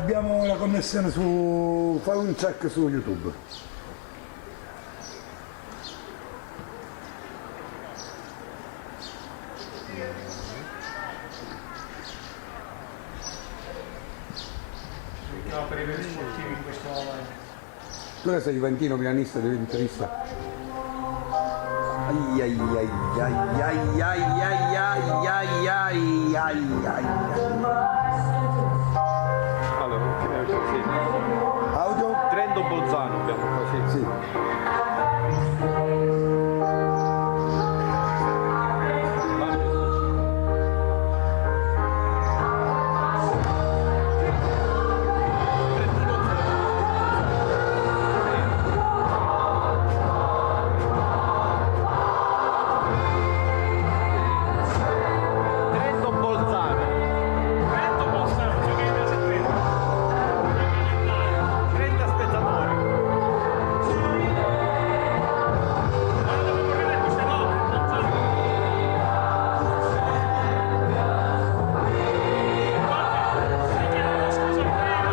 abbiamo la connessione su... fai un check su YouTube. No, per i veri sportivi in questo momento. Tu che sei juventino, milanista, diventerista? Ai ai ai ai ai ai ai ai ai ai ai ai. Allora, così. Audio? Trento Bolzano abbiamo così. Sì. Trento Bolzano. Trento Bolzano, giocato a seguire. 30 spettatori. Ora devo correre queste note, Bolzano. Infatti, ti chiedo scusa prima.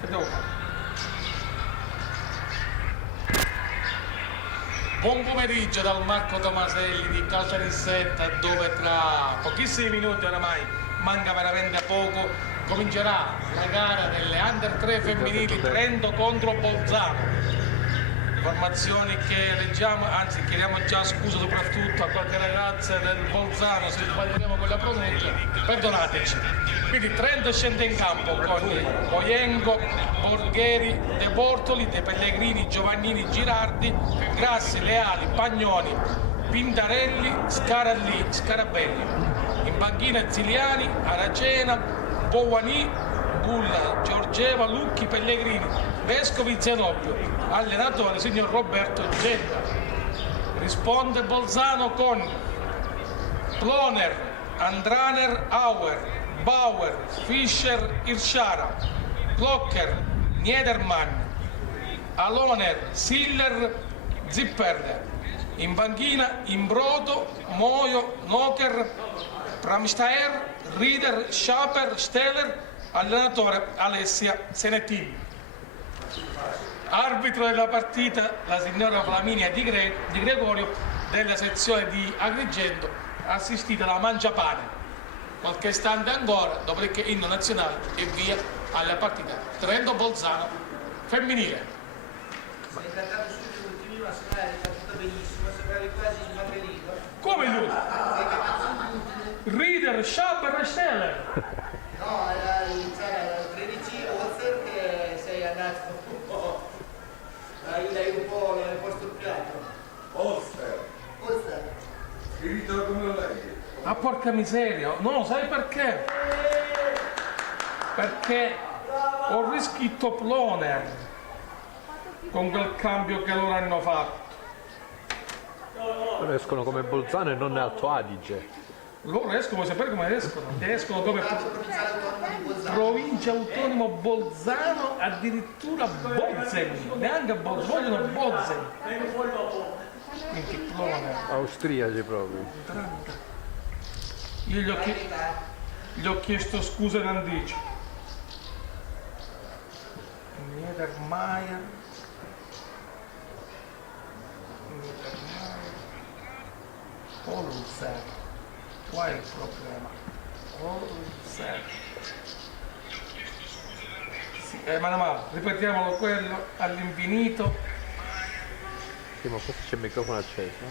Che devo fare? Buon pomeriggio dal Marco Tomaselli di Caltanissetta, dove tra pochissimi minuti oramai, manca veramente poco, comincerà la gara delle Under 3 femminili Trento contro Bolzano. Informazioni che leggiamo, anzi chiediamo già scusa soprattutto a qualche ragazza del Bolzano se sbagliamo con la pronuncia, perdonateci. Quindi Trento scende in campo con Boiengo, Borgheri, De Bortoli, De Pellegrini, Giovannini, Girardi, Grassi, Leali, Pagnoni, Pintarelli, Scarabelli. In panchina Ziliani, Aracena, Bouani, Bulla, Giorgeva, Lucchi, Pellegrini, Vescovi, Zenobio, allenatore signor Roberto Getta. Risponde Bolzano con Ploner, Andraner, Auer, Bauer, Fischer, Irschara, Blocker, Niedermann, Aloner, Siller, Zipperder. In panchina Imbrodo, Moio, Noker, Pramstaer, Rieder, Schaper, Steller, allenatore Alessia Senettini. Arbitro della partita la signora Flaminia Di Gregorio della sezione di Agrigento, assistita da Mangiapane. Qualche istante ancora, dopodiché inno nazionale e via alla partita Trento-Bolzano femminile. Sei trattato subito l'ultimo nazionale, hai fatto benissimo, sembravi quasi smagrito. Come lui? Rieder, Schaper e Steller. No, c'era 13 Ozer che sei andato un po'. L'hai un po' storpiato. Oster, scritto come lo leggi? Ah, porca miseria, no, sai perché? Perché ho riscritto Ploner con quel cambio che loro hanno fatto. Loro escono come Bolzano e non Alto Adige. Loro escono, vuoi sapere come escono? Escono come provincia autonoma Bolzano, addirittura Bozen, neanche Bozen, vogliono Bozen. Quindi Ploner. Austriaci proprio. Io gli ho chiesto scusa in anticipo. Niedermayer. Olser. Qua è il problema. Olser. Sì, ma ripetiamolo quello all'infinito. Sì, ma questo c'è il microfono acceso.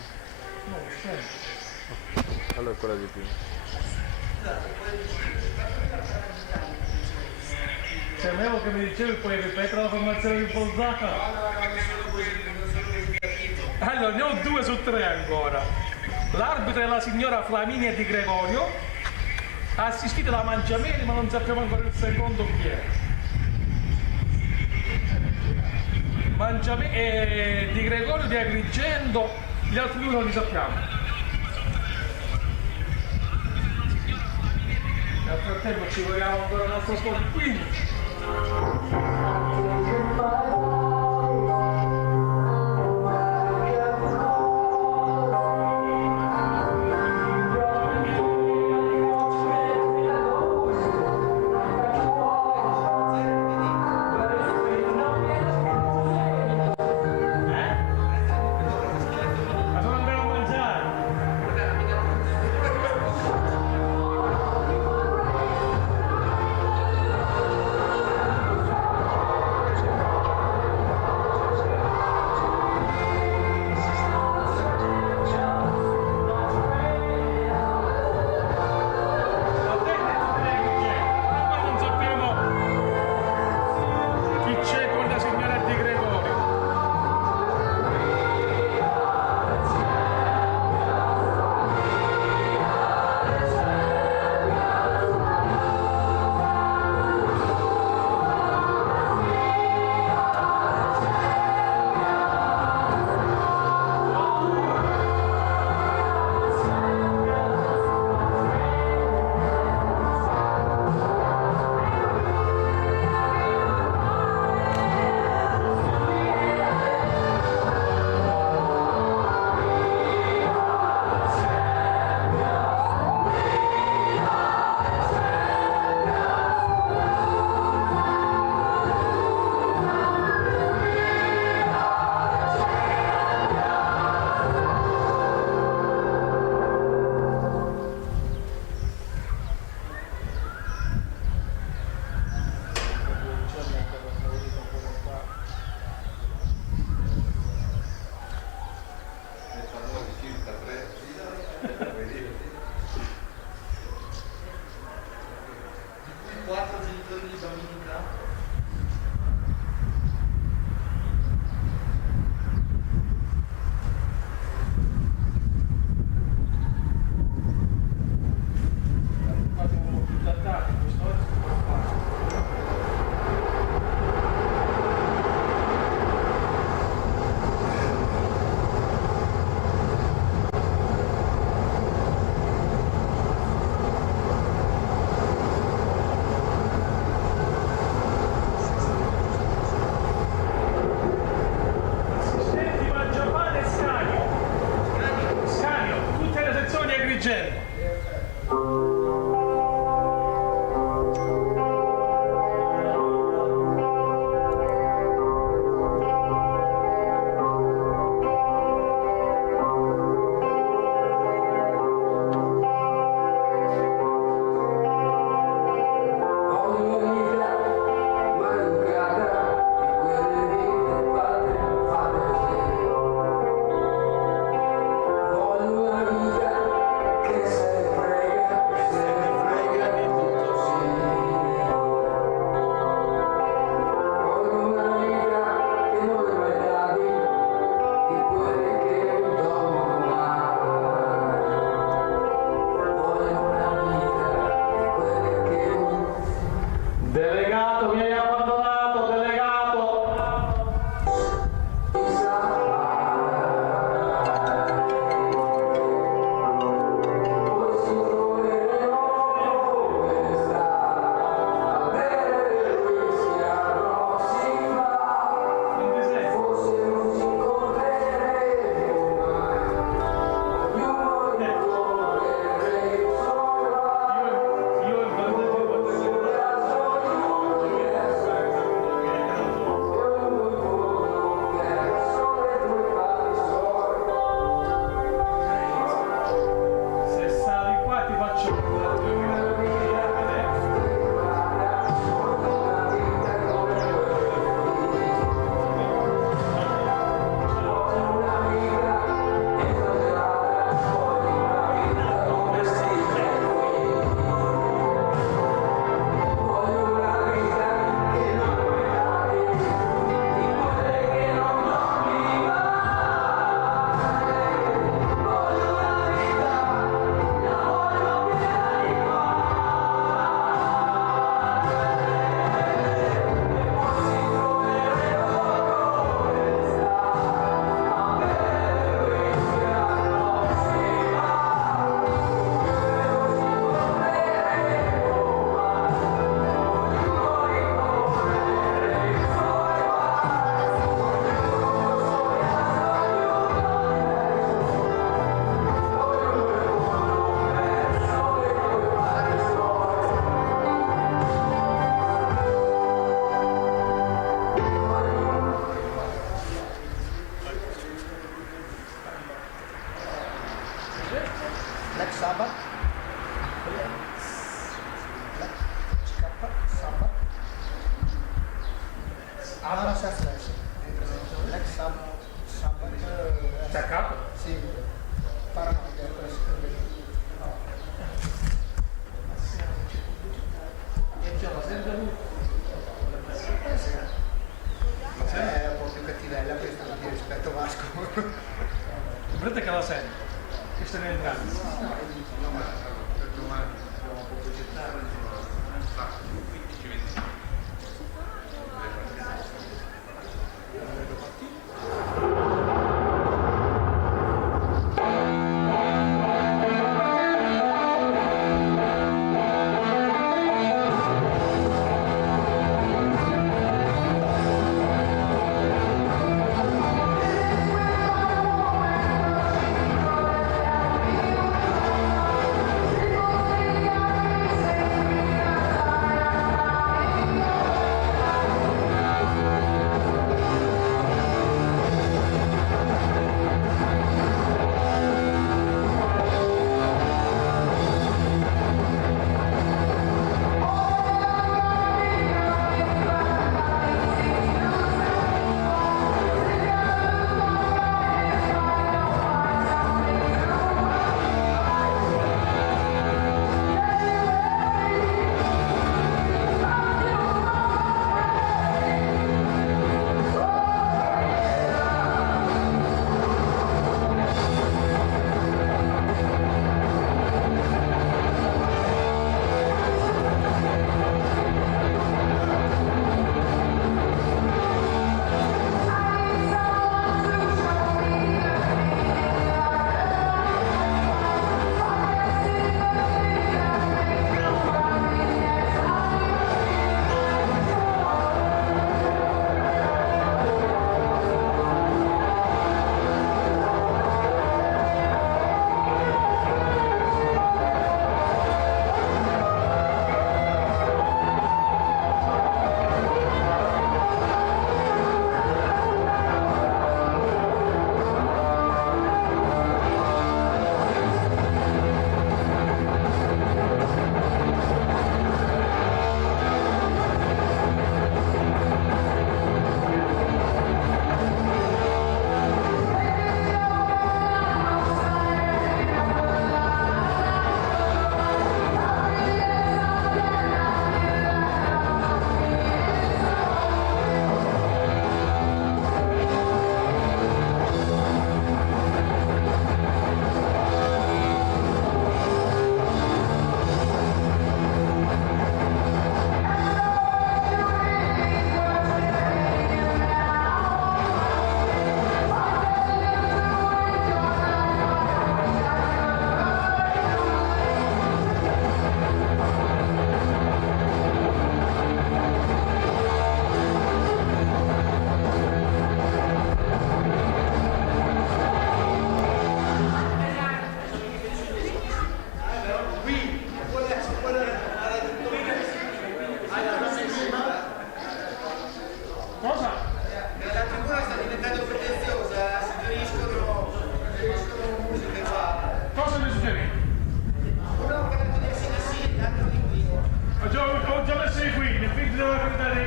No, aspetta. Allora ancora di più. Temevo che mi dicevi poi ripetere la formazione di Bolzano. Allora, ne ho 2 su 3 ancora. L'arbitro è la signora Flaminia Di Gregorio, assistita da Mangiameli, ma non sappiamo ancora il secondo chi è. Di Gregorio di Agrigento, gli altri due non li sappiamo. frattempo ci vogliamo ancora un altro po' di quindi. Ma sono andato a mangiare.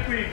qui.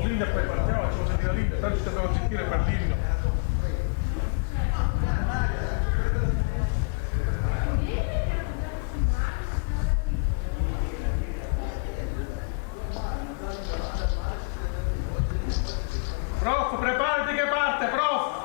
Linda e poi partiamo, facciamo sentire Linda, tanto ci dobbiamo sentire per l'inno. Prof, preparati che parte, prof!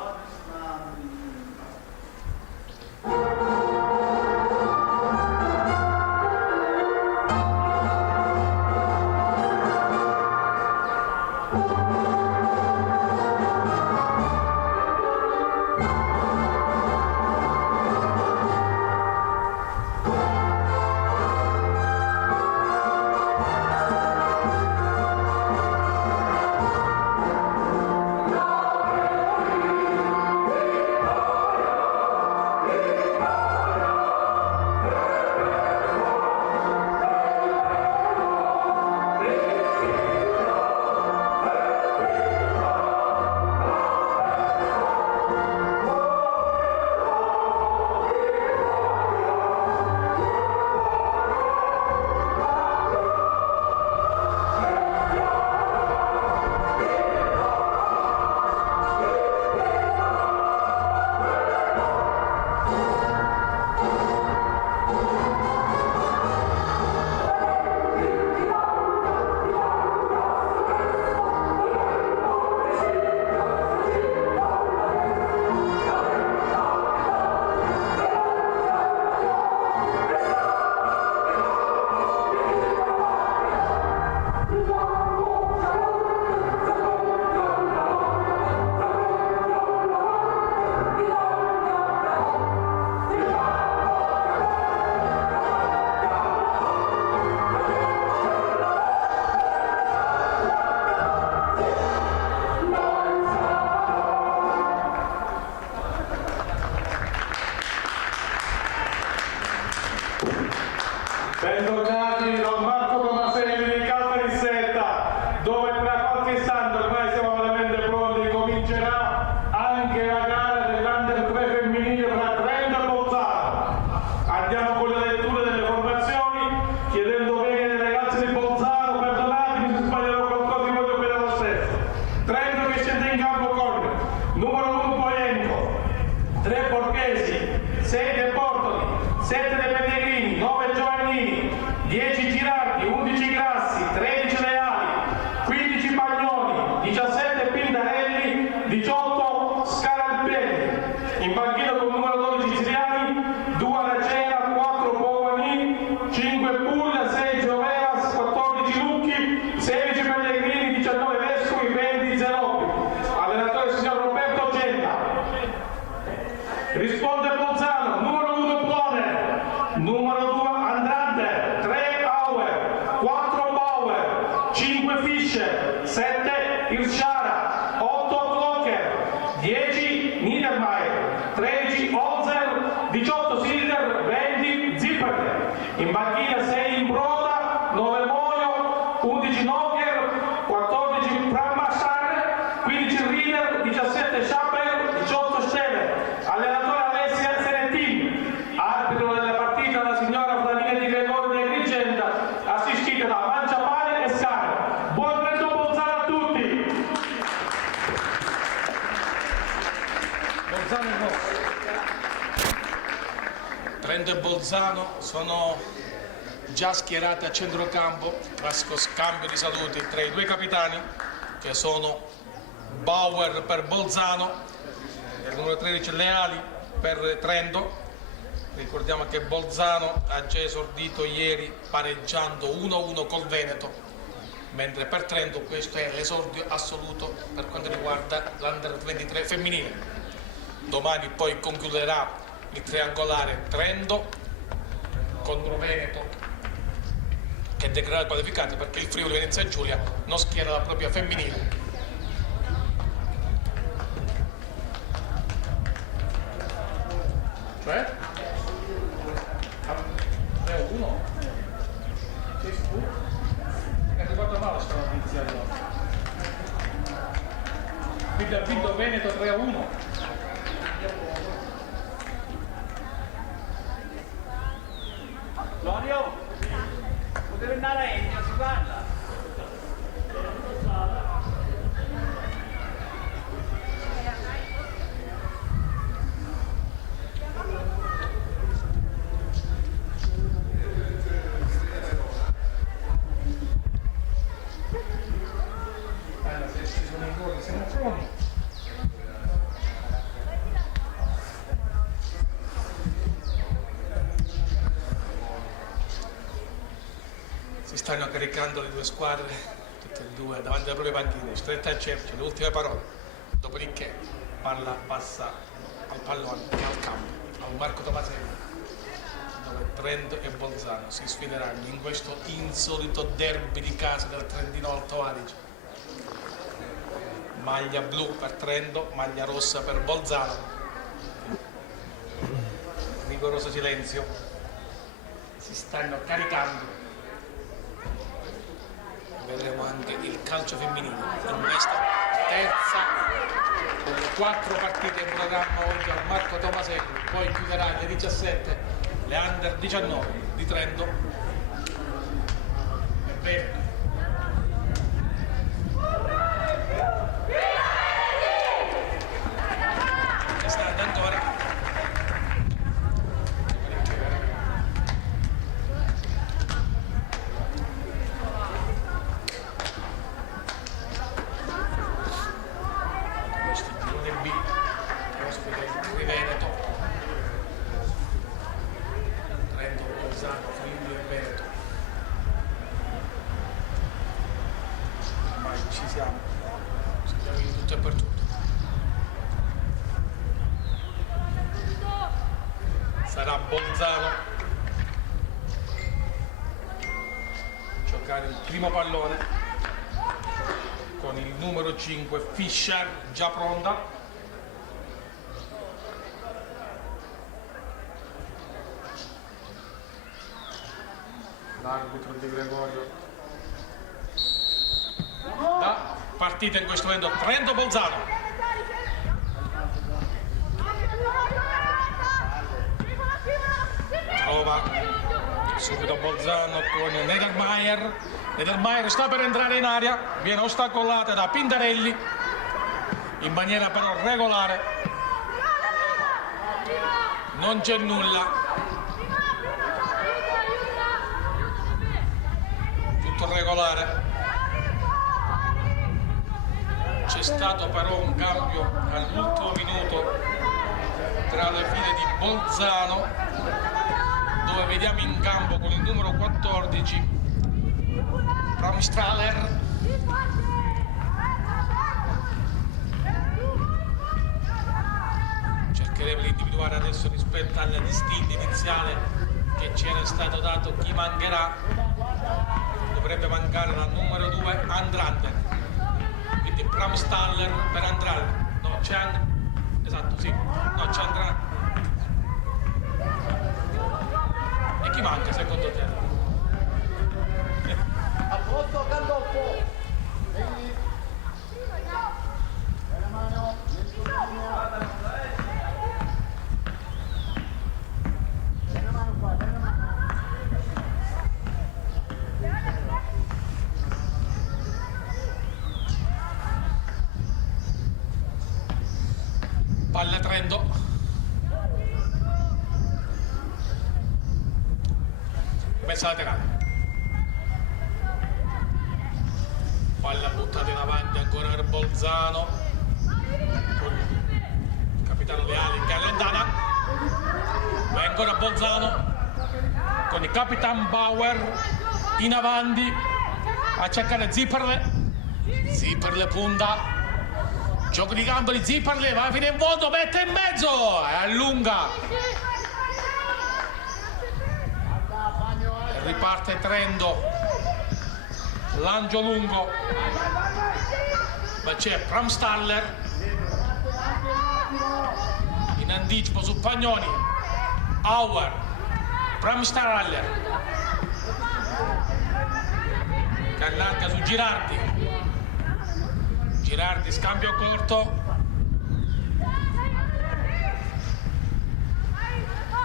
Bentornati Don Marco Tomaselli di Caltanissetta, dove tra qualche istante, ormai siamo veramente pronti, comincerà anche la gara dell'Under 3 femminile fra Trento e Bolzano. Andiamo con le letture delle formazioni, chiedendo bene ai ragazzi di Bolzano, perdonatemi se sbaglierò qualcosa, vi voglio bene lo stesso. Trento che scende in campo con numero 1 Poenco, 3 Borghesi, 6 De Bortoli, 7 De Pellegrini, 9 Giovannini, 10 Girardi, 11 Grassi, 13 Leali, 15 Pagnoni, 17 Pintarelli, 18 Scaralpelli. In banchina con numero 12 Siriani, 2 Aracena, 4 Povani, 5 Puglia, 6 Giovevas, 14 Lucchi, 16 Pellegrini, 19 Vescovi, 20 Zenotti. Fischer, 7 Irshara, 8 Klocker, 10 Niedermayer, 13 Holzer, 18 Silder, 20 Zipper. In banchina 6 Imbroda, 9 Moio, 11 Nocker, 14 Brahmasar, 15 Rieder, 17 Schaper, 18 Steller. Allenatore Alessia Senettin, arbitro della partita la signora Flaminia Di Gregorio di Agrigento, assistita da Mangiapane e Scane. Buon Trento Bolzano a tutti! Bolzano e Rosso. Trento e Bolzano sono già schierate a centrocampo, classico scambio di saluti tra i due capitani che sono Bauer per Bolzano e il numero 13 Leali per Trento. Ricordiamo che Bolzano ha già esordito ieri pareggiando 1-1 col Veneto, mentre per Trento questo è l'esordio assoluto per quanto riguarda l'Under 23 femminile. Domani poi concluderà il triangolare Trento contro Veneto, che declarerà qualificati perché il Friuli Venezia Giulia non schiera la propria femminile. Cioè? 3-1? Sei sicuro? È arrivata male sta notizia allora. Quindi ha vinto Veneto 3-1. Lorio, potevi andare a Ennio, si parla. Se ci sono i gol siamo pronti. Si stanno caricando le due squadre, tutte e due, davanti alle proprie panchine, strette al cerchio, le ultime parole. Dopodiché passa al pallone e al campo, al Marco Tomaselli, dove Trento e Bolzano si sfideranno in questo insolito derby di casa del Trentino Alto Adige. Maglia blu per Trento, maglia rossa per Bolzano. Rigoroso silenzio. Si stanno caricando. Vedremo anche il calcio femminile in questa terza delle 4 partite in programma oggi al Marco Tomaselli. Poi chiuderà alle 17 le Under 19 di Trento e Veneto. Sta ancora. Questo è il girone B, che ospita il Veneto, Trento, Bolzano, Friuli e Veneto. Ormai ci siamo in tutto e per tutto. Sarà Bolzano giocare il primo pallone con il numero 5 Fischer già pronta. L'arbitro Di Gregorio da partita in questo momento Trento-Bolzano. Trova subito Bolzano con Niedermayer. Niedermayer sta per entrare in area, viene ostacolata da Pintarelli in maniera però regolare. Non c'è nulla. Tutto regolare. C'è stato però un cambio all'ultimo minuto tra le file di Bolzano, dove vediamo in campo con il numero 14 Ramstaller. Cercheremo di individuare adesso rispetto alla distinta iniziale che ci era stato dato chi mancherà. dovrebbe mancare la numero 2 Andrade, quindi Bram Staller per Andrade, no c'è esatto sì, no c'è Andrade. E chi manca secondo te? A posto Gandolfo. Vieni. Bella mano. Bella mano qua, bella mano. Palla Trento, messa laterale, palla buttata in avanti ancora per Bolzano, con il capitano Leali che allontana, e ancora Bolzano con il capitan Bauer in avanti a cercare Zipperle punta. Gioco di gambo di Zipperle, va fino in fondo, mette in mezzo e allunga. E riparte Trento. Lancio lungo. Ma c'è Bram Staller in anticipo su Pagnoni. Auer. Bram Staller che allarga su Girardi, scambio corto.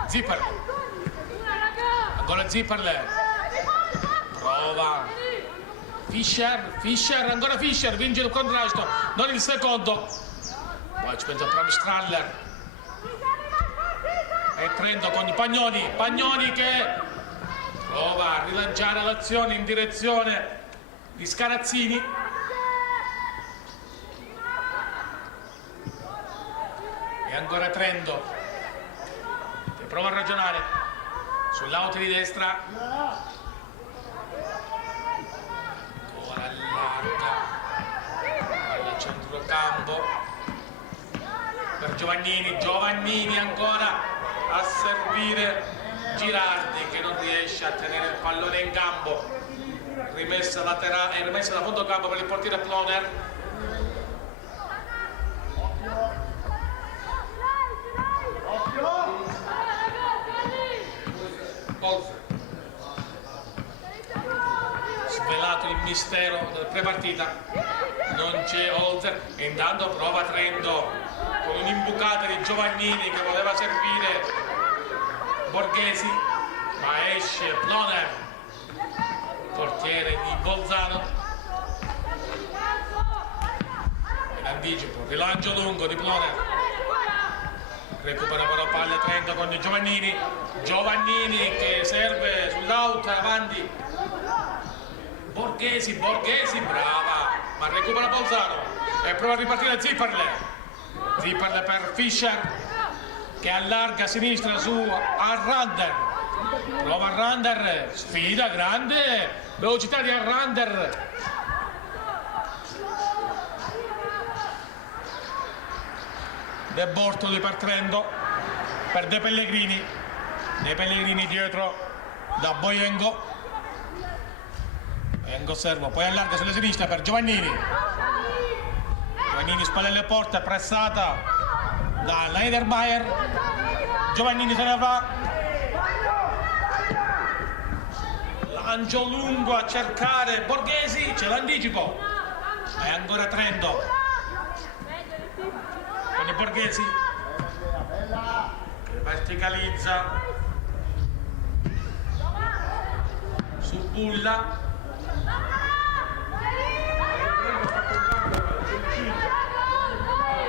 Zipperle. Ancora Zipperle. Prova. Fischer, ancora Fischer, vince il contrasto, non il secondo. Poi ci pensa Bram Staller. E Trento con i Pagnoni che prova a rilanciare l'azione in direzione di Scarazzini. E ancora Trento che prova a ragionare sull'auto di destra, ancora allarga al centrocampo per Giovannini ancora a servire Girardi che non riesce a tenere il pallone in campo, rimessa laterale, rimessa da fondo campo per il portiere Ploner. Svelato il mistero del prepartita, non c'è Holzer e intanto prova Trento con un'imbucata di Giovannini che voleva servire Borghesi, ma esce Ploner, portiere di Bolzano, in anticipo, rilancio lungo di Ploner. Recupera però palla Trento con Giovannini che serve sull'out avanti. Borghesi, brava, ma recupera Bolzano e prova a ripartire Zipperle per Fischer che allarga a sinistra su Arrander. Prova Arrander, sfida grande, velocità di Arrander. De Bortoli per Trento, per De Pellegrini dietro da Boyengo servo, poi allarga sulla sinistra per Giovannini, spalle alle porte, pressata da Niedermayer, Giovannini se ne va, lancio lungo a cercare Borghesi, c'è l'anticipo e ancora Trento con i Borghesi che verticalizza su Bulla.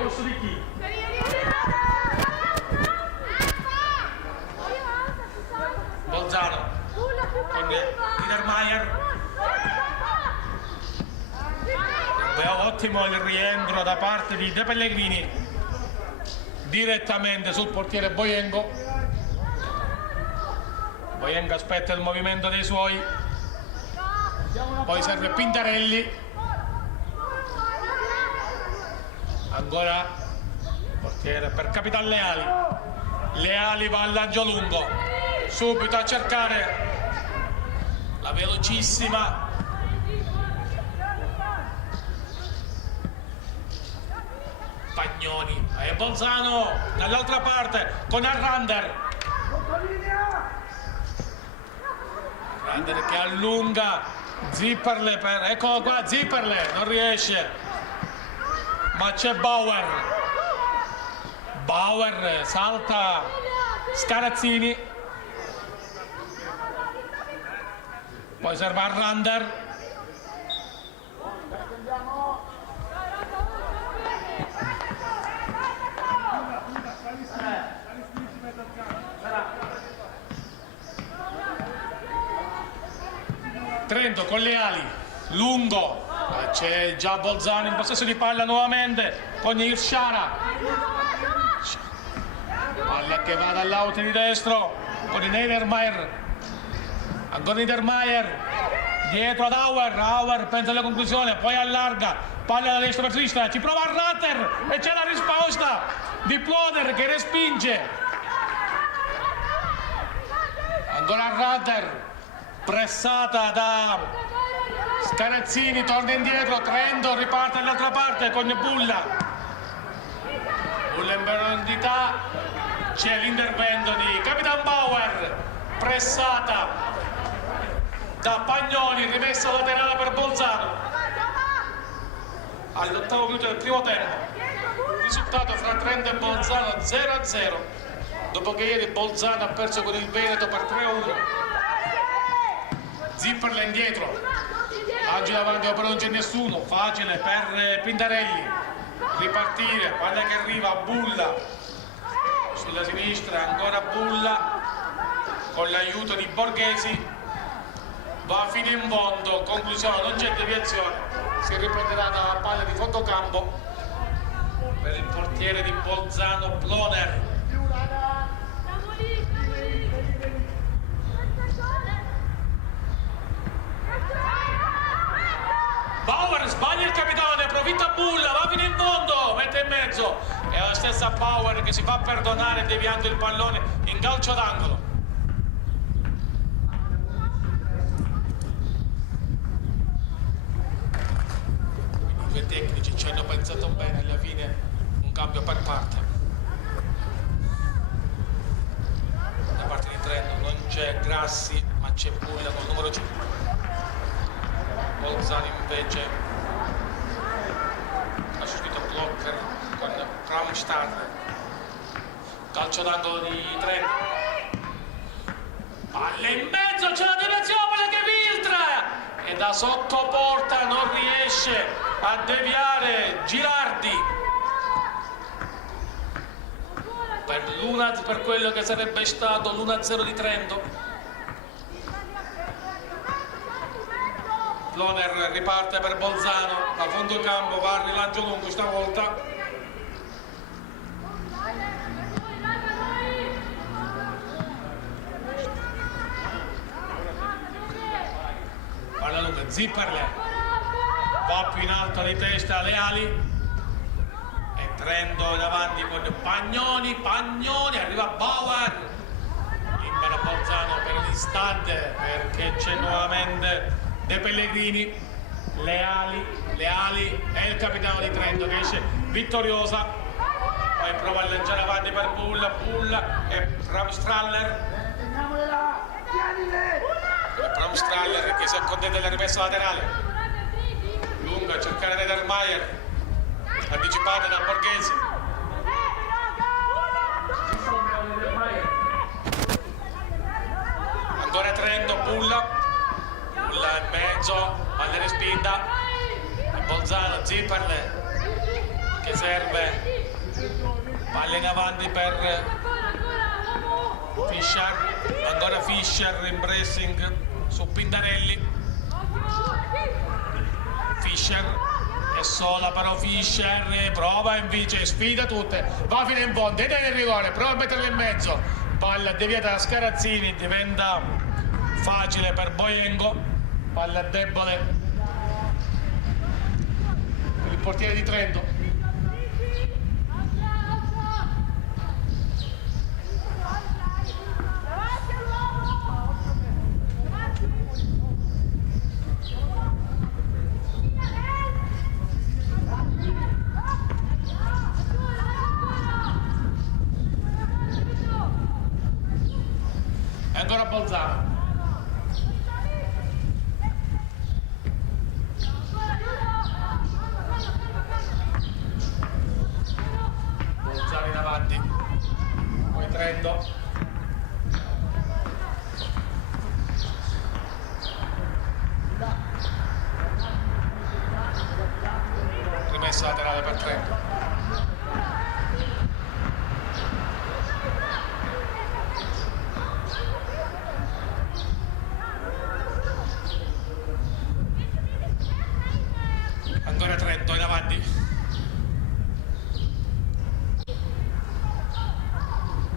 Posto di chi? Bolzano con Niedermayer. Ottimo il rientro da parte di De Pellegrini direttamente sul portiere Boyengo. Boyengo aspetta il movimento dei suoi, poi serve Pintarelli, ancora portiere per Capitan Leali va al lancio lungo, subito a cercare la velocissima Pagnoni e Bolzano dall'altra parte con Arrander. Arrander che allunga Zipperle per... eccolo qua Zipperle, non riesce, ma c'è Bauer. Bauer salta Scarazzini, poi serve Arrander. Trento con le ali, lungo, c'è già Bolzano in possesso di palla nuovamente con Irshara. Palla che va dall'out di destro con Niedermayer, ancora Niedermayer, dietro ad Auer pensa alla conclusione, poi allarga, palla da destra per sinistra, ci prova Ratter e c'è la risposta di Ploder che respinge. Ancora Ratter, pressata da Scarazzini, torna indietro, Trento riparte dall'altra parte con Bulla in profondità, c'è l'intervento di Capitan Bauer, pressata da Pagnoni, rimessa laterale per Bolzano all'8° minuto del primo tempo. Risultato fra Trento e Bolzano 0-0, dopo che ieri Bolzano ha perso con il Veneto per 3-1. Zipperle indietro, Agile avanti, però non c'è nessuno, facile per Pintarelli, ripartire, palla che arriva a Bulla, sulla sinistra ancora Bulla, con l'aiuto di Borghesi, va fino in fondo, conclusione, non c'è deviazione, si riprenderà dalla palla di fondocampo per il portiere di Bolzano, Ploner. Bauer sbaglia il capitano, approfitta Bulla, va fino in fondo, mette in mezzo, è la stessa Bauer che si fa perdonare deviando il pallone in calcio d'angolo. I due tecnici ci hanno pensato bene, alla fine un cambio per parte. Da parte di Trento non c'è Grassi, ma c'è Bulla col numero 5. Bolzano invece ha sostituito Blocker con Traumstadt. Calcio d'angolo di Trento, palla in mezzo, c'è la deviazione che filtra e da sotto porta non riesce a deviare Girardi per quello che sarebbe stato l'1-0 di Trento. Ploner riparte per Bolzano, a fondo campo va al rilancio lungo stavolta. Palla lunga, Zipperle va più in alto di testa alle ali e Trento davanti con Pagnoni, arriva Bauer, libera Bolzano per un istante perché c'è nuovamente De Pellegrini, le ali e il capitano di Trento che esce vittoriosa, poi prova a lanciare avanti per Bulla e Bramstraller che si accontenta della rimessa laterale, lunga a cercare Niedermayer, anticipata da Borghesi, ancora Trento, Bulla in mezzo, palla respinta e Bolzano, Zipperle che serve, palla in avanti per Fischer, ancora Fischer in pressing su Pintarelli, Fischer è sola però Fischer prova invece, sfida tutte, va fino in fondo, ed è nel rigore, prova a metterla in mezzo, palla deviata da Scarazzini, diventa facile per Boyengo, palla debole per il portiere di Trento. Bolzano. Bolzano in avanti, poi Trento. Rimessa laterale per Trento. Ancora Trento in avanti.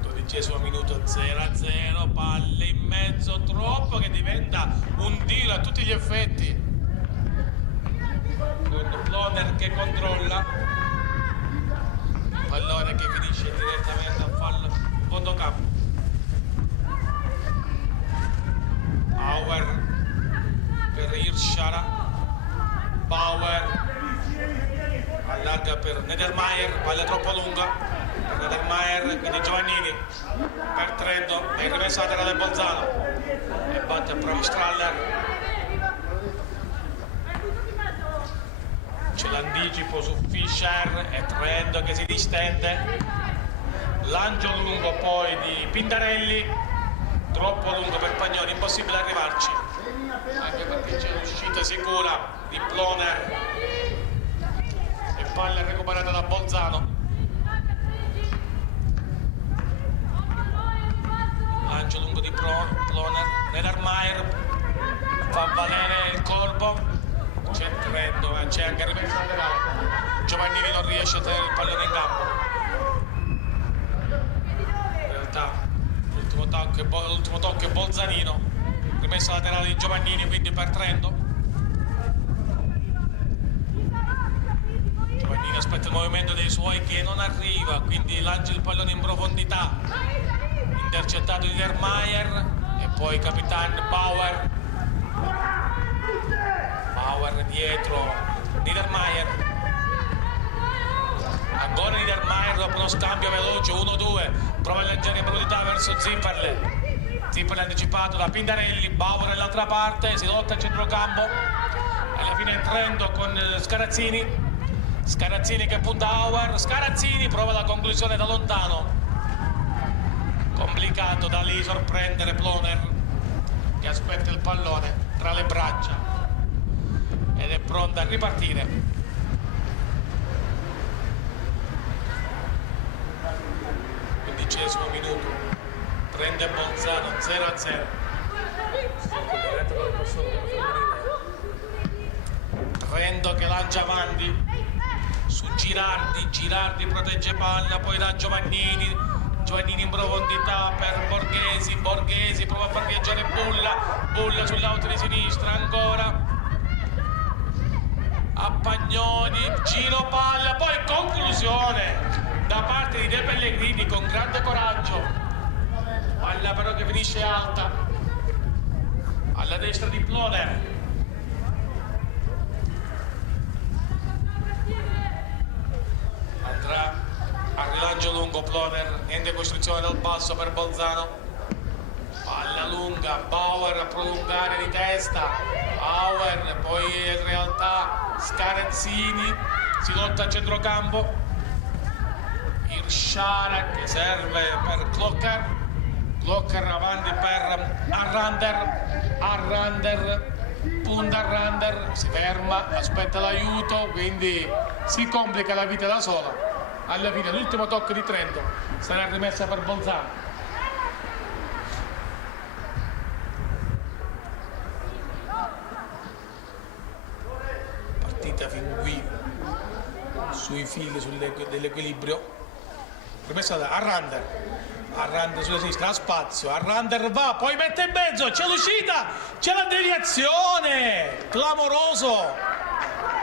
12° minuto, 0-0, palle in mezzo, troppo, che diventa un tiro a tutti gli effetti. Con Ploner che controlla, pallone che finisce direttamente a fallo fondo campo. Bauer per Hirschara, Bauer allarga per Niedermayer, palla troppo lunga per Niedermayer, quindi Giovannini per Trento, è rimessa laterale Bolzano e batte Promistraller. C'è l'anticipo su Fischer e Trento che si distende, lancio lungo poi di Pintarelli, troppo lungo per Pagnoni, impossibile arrivarci, anche perché c'è l'uscita sicura di Ploner e palla recuperata da Bolzano. Lancio lungo di Ploner, Niedermayer fa valere il colpo. C'è Trento, c'è anche rimessa laterale. Giovannini non riesce a tenere il pallone in campo. In realtà l'ultimo tocco è Bolzanino. Rimessa laterale di Giovannini, quindi per Trento. Giovannini aspetta il movimento dei suoi che non arriva, quindi lancia il pallone in profondità. Intercettato di Niedermayer e poi capitano Bauer. Bauer dietro Niedermayer, ancora Niedermayer dopo uno scambio veloce 1-2, prova a leggere in profondità verso Zipperle anticipato da Pintarelli, Bauer nell'altra parte, si lotta a centrocampo, alla fine Trento con Scarazzini che punta Bauer, Scarazzini prova la conclusione da lontano, complicato da lì sorprendere Ploner che aspetta il pallone tra le braccia ed è pronta a ripartire. 15° minuto, prende Bolzano 0-0. Trento che lancia avanti su Girardi protegge palla, poi da Giovannini in profondità per Borghesi prova a far viaggiare Bulla sull'auto di sinistra, ancora a Pagnoni, giro palla, poi conclusione da parte di De Pellegrini con grande coraggio, palla però che finisce alta alla destra di Ploner. Andrà a rilancio lungo Ploner, niente costruzione dal basso per Bolzano, palla lunga, Bauer a prolungare di testa, Bauer poi in realtà Scarazzini, si lotta a centrocampo, Hirschara che serve per Glocker avanti per Arrander, punta Arrander, si ferma, aspetta l'aiuto, quindi si complica la vita da sola. Alla fine l'ultimo tocco di Trento sarà rimessa per Bolzano. Partita fin qui sui fili dell'equilibrio. Rimessa da Arrander sulla sinistra, ha spazio, Arrander va, poi mette in mezzo, c'è l'uscita, c'è la deviazione, clamoroso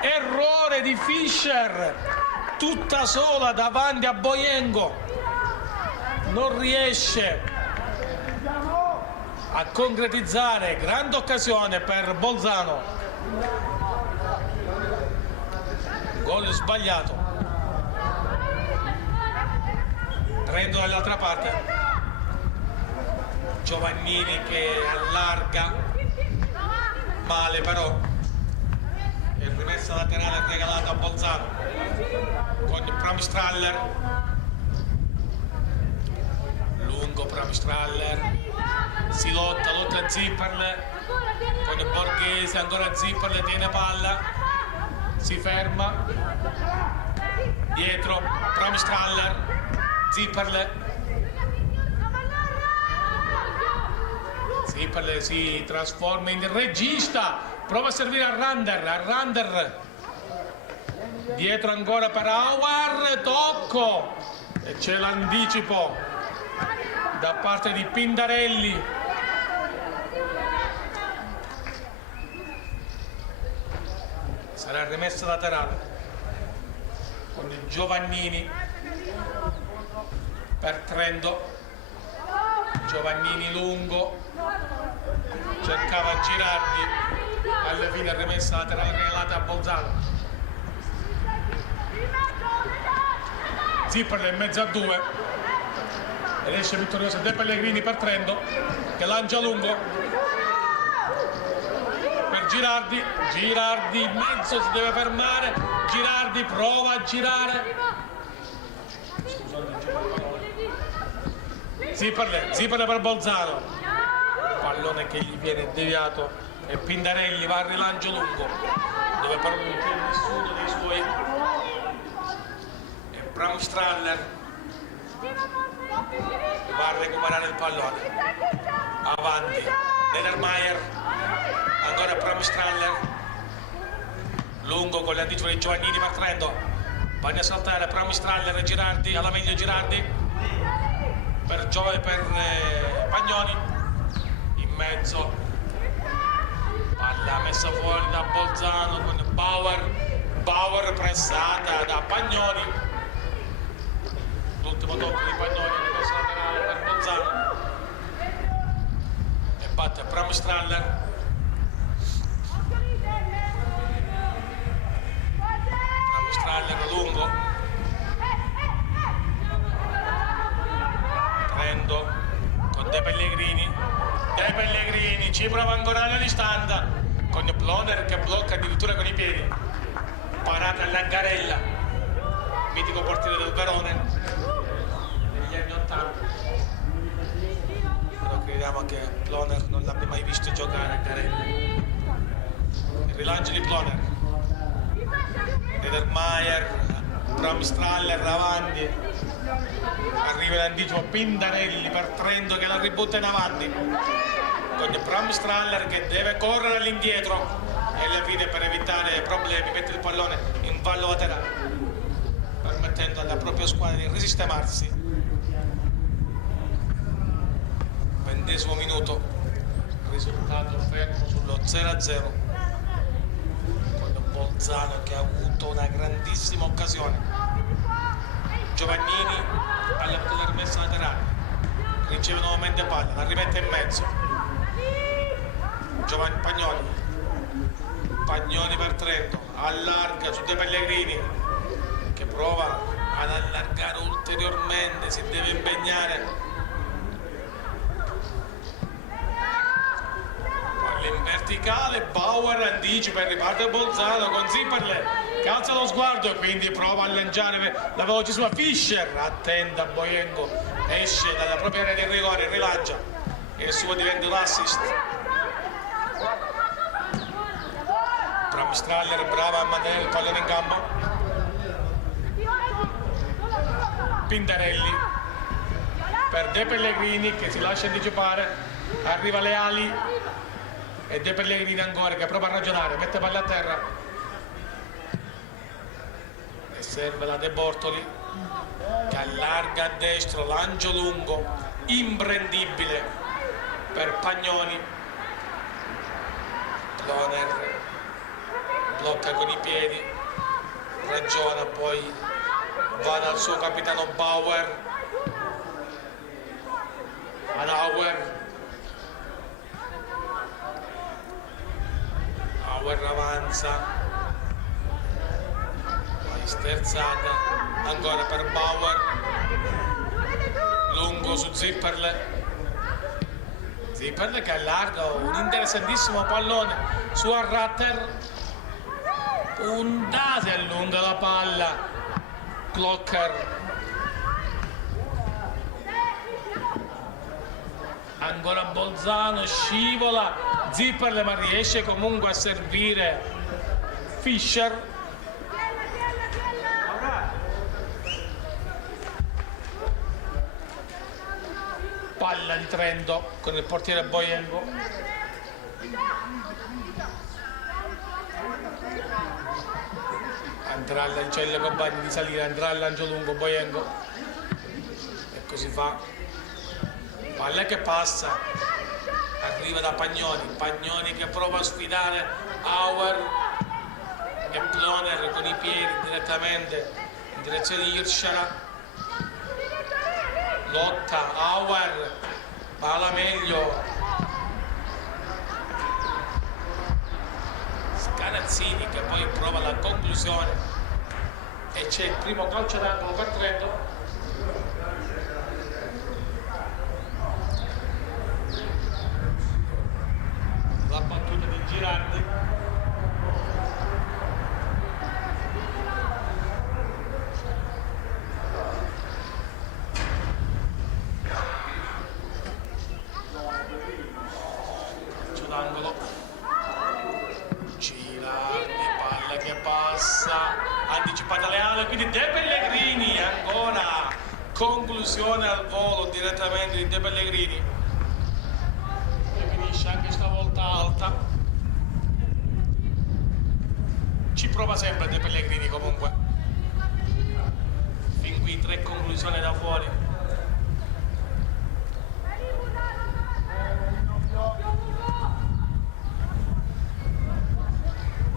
errore di Fischer, tutta sola davanti a Boyengo, non riesce a concretizzare, grande occasione per Bolzano, gol sbagliato. Trento dall'altra parte, Giovannini che allarga, male però, e rimessa laterale regalata a Bolzano con Pramstraller, lungo Pramstraller, si lotta Zipperle con Borghese, ancora Zipperle tiene palla, si ferma, dietro Pramstraller, Zipperle si trasforma in regista, prova a servire a Rander, dietro ancora per Auer, tocco e c'è l'anticipo da parte di Pindarelli. Sarà rimessa laterale con Giovannini per Trento, Giovannini lungo, cercava Girardi, alla fine rimessa laterale regalata a Bolzano. Zipperle in mezzo a due ed esce vittorioso De Pellegrini per Trento che lancia lungo per Girardi in mezzo, si deve fermare, Girardi prova a girare, Zipperle per Bolzano, pallone che gli viene deviato e Pindarelli va al rilancio lungo dove però non c'è nessuno dei suoi, e Pramstraller va a recuperare il pallone, avanti Niedermayer, ancora Pramstraller lungo con l'anticipo di Giovannini per Trento, vanno a saltare Pramstraller e Girardi, alla meglio Girardi per Pagnoni in mezzo, palla messa fuori da Bolzano con Bauer pressata da Pagnoni, l'ultimo tocco di Pagnoni rimessa laterale per Bolzano e batte Pramstraller, lungo Trento con De Pellegrini ci prova ancora all'istante con Ploner che blocca addirittura con i piedi, parata alla Garella, mitico portiere del Verone negli anni 80, però crediamo che Ploner non l'abbia mai visto giocare a Garella. Il rilancio di Ploner, Niedermayer, Pramstraller avanti, arriva l'anticipo Pindarelli per Trento che la ributta in avanti con Pramstraller che deve correre all'indietro e alla fine per evitare problemi mette il pallone in vallo laterale permettendo alla propria squadra di risistemarsi. 20° minuto, risultato fermo sullo 0-0 con Bolzano che ha avuto una grandissima occasione. Giovannini alla rimessa laterale, riceve nuovamente palla, la rimette in mezzo. Pagnoni per Trento, allarga su De Pellegrini che prova ad allargare ulteriormente, si deve impegnare. Palla in verticale, Bauer anticipa e riparte Bolzano con Zipperle che alza lo sguardo e quindi prova a lanciare la velocissima Fischer, attenta Boyenko, esce dalla propria area di rigore, rilancia e il suo diventa l'assist. Pramstraller brava a mantenere il pallone in campo, Pindarelli per De Pellegrini che si lascia anticipare, arriva alle ali e De Pellegrini ancora che prova a ragionare, mette palla a terra e serve la De Bortoli che allarga a destro, lancio lungo imprendibile per Pagnoni, Ploner blocca con i piedi, ragiona, poi va dal suo capitano Bauer ad Auer avanza, poi sterzata ancora per Bauer, lungo su Zipperle, Zipperle che allarga un interessantissimo pallone su Arratter, puntate allunga la palla, Clocker, ancora Bolzano, scivola Zipperle ma riesce comunque a servire Fischer. Palla di Trento con il portiere Boyengo. Andrà Lancelle compagni di salire, andrà al lancio lungo Boyengo e così fa. Palla che passa, arriva da Pagnoni che prova a sfidare Auer e Ploner con i piedi direttamente in direzione di Hirschala. Lotta Auer, palla meglio, Scanazzini che poi prova la conclusione e c'è il primo calcio d'angolo per Trento. La battuta di Girardi. D'angolo, Girardi, palla che passa, anticipata Leale, quindi De Pellegrini ancora, conclusione al volo direttamente di De Pellegrini che finisce anche stavolta alta. Ci prova sempre De Pellegrini comunque, fin qui 3 conclusioni da fuori.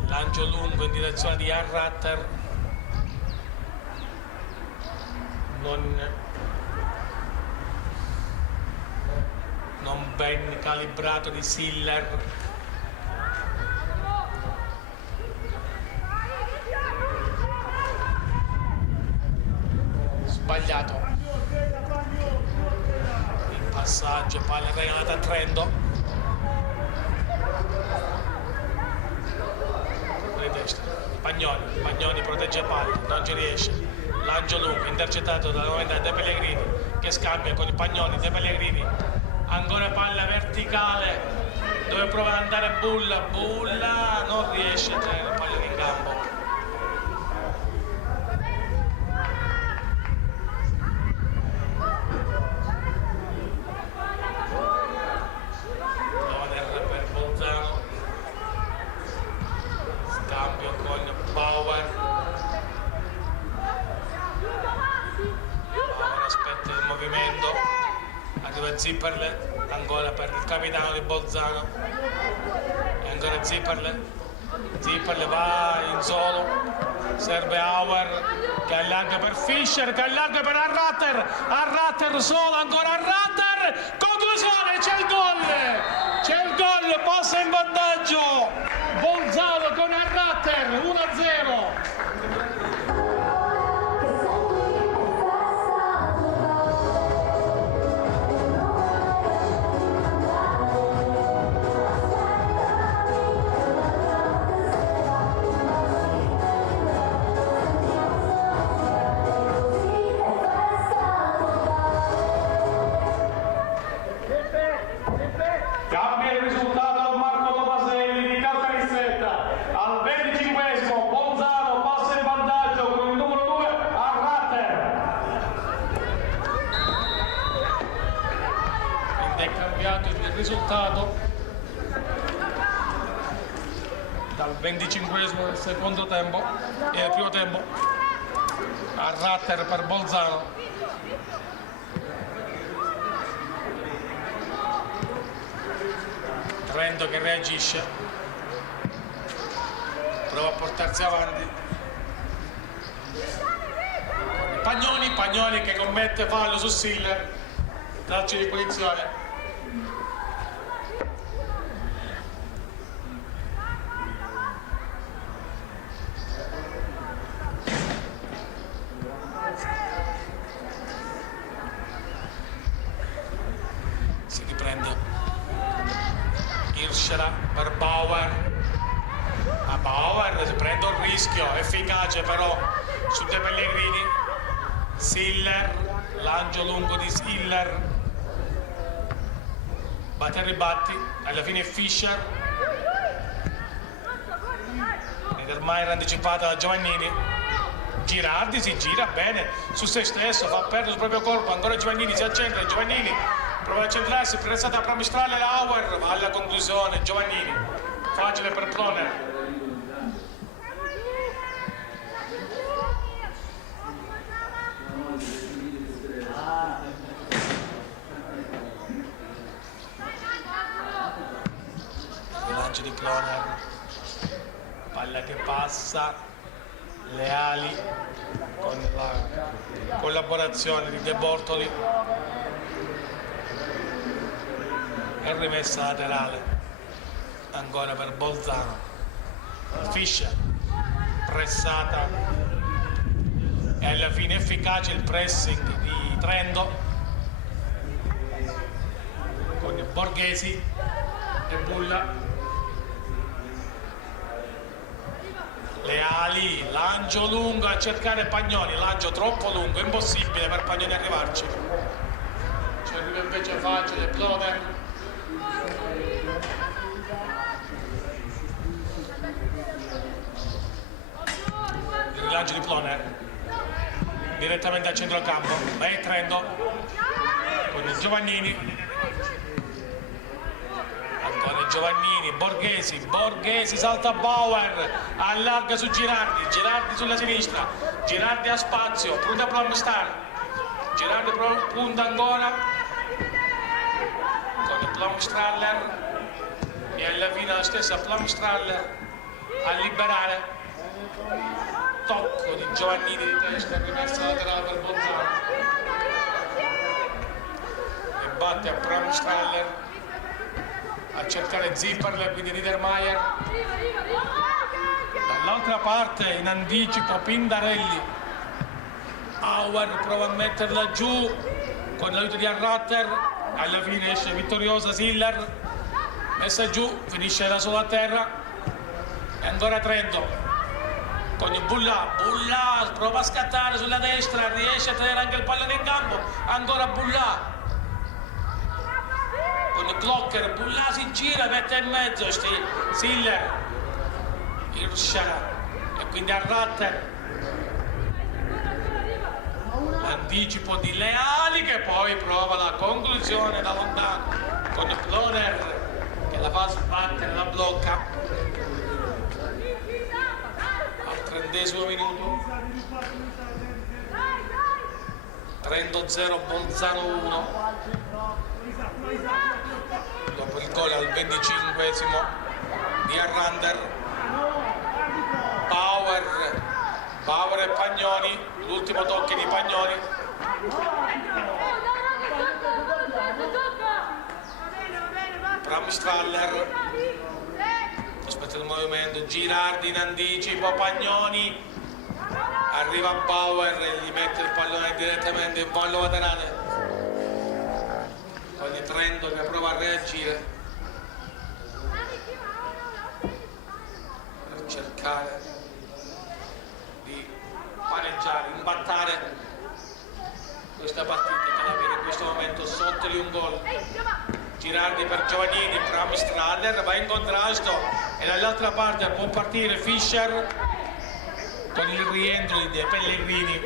Lancio lungo in direzione di Arratter, non ben calibrato di Siller. Sbagliato il passaggio, palla regalata a Trento. Pagnoni protegge palla, non ci riesce, lancio lungo, intercettato da De Pellegrini che scambia con il Pagnoni, De Pellegrini, ancora palla verticale dove prova ad andare Bulla, non riesce a tenere la palla in campo. Per Bolzano, scambio con Bauer aspetta il movimento, arriva Zipperle ancora per il capitano di Bolzano e ancora Zipperle va in solo, serve Auer che allarga per Fischer, che allarga per Arratter solo, ancora Arratter, conclusione, c'è il gol, passa in vantaggio Bolzano con Arratter, 1-0. Cambia il risultato Marco Tomaselli di Caltanissetta al 25esimo, Bolzano passa in vantaggio con il numero 2 Arratter. Quindi è cambiato il risultato dal 25esimo del secondo tempo e del primo tempo. Arratter per Bolzano. Trento che reagisce, prova a portarsi avanti. Pagnoni che commette fallo su Siller, calcio di punizione. Si riprende Rovescela per Bauer. Ma Bauer si prende un rischio, efficace però su De Pellegrini. Siller, lancio lungo di Siller. Batte e ribatti, alla fine Fischer. Niedermayer anticipata da Giovannini. Girardi si gira bene su se stesso, fa perdere il proprio corpo, ancora Giovannini si accentra, Giovannini prova a centrarsi, pressata da Mistrale, Auer va alla conclusione, Giovannini, facile per Ploner. Il lancio di Ploner, palla che passa. Leali con la collaborazione di De Bortoli e rimessa laterale ancora per Bolzano. Fischer pressata e alla fine efficace il pressing di Trento con i Borghesi e Bulla. Leali, lancio lungo a cercare Pagnoni, lancio troppo lungo, impossibile per Pagnoni arrivarci. Ci arriva invece facile Ploner. Il rilancio di Ploner direttamente al centrocampo, ma è Trento con il Giovannini. Ancora Giovannini, Borghesi salta Bauer, allarga su Girardi, Girardi sulla sinistra, Girardi ha spazio, punta Plumstar, Girardi punta ancora con Plumstraller e alla fine la stessa Plumstraller a liberare. Tocco di Giovannini di testa, rimessa laterale per Bolzano e batte a Plumstraller a cercare Zipperle, quindi Niedermayer. Dall'altra parte in anticipo Pindarelli. Auer prova a metterla giù con l'aiuto di Arratter, alla fine esce vittoriosa Siller, messa giù, finisce da solo a terra e ancora Trento con il Bulla prova a scattare sulla destra, riesce a tenere anche il pallone in campo, ancora Bulla con il Glocker, Bulla si gira, mette in mezzo Siller, Irschara e quindi Arratter. Anticipo di Leali che poi prova la conclusione da lontano con il Ploner che la fa sbattere, la blocca al 30° minuto. Trento 0, Bolzano 1. Dopo il gol al 25° di Arrander, Bauer e Pagnoni, l'ultimo tocco di Pagnoni. Plumstraller, aspetta il movimento, Girardi in anticipo, Pagnoni, arriva Bauer e gli mette il pallone direttamente in vallo laterale. Poi Trento che prova a reagire per cercare di pareggiare, imbattare questa partita che la vede in questo momento sotto di un gol. Girardi per Giovannini, Plumstraller va in contrasto e dall'altra parte può partire Fischer con il rientro di De Pellegrini.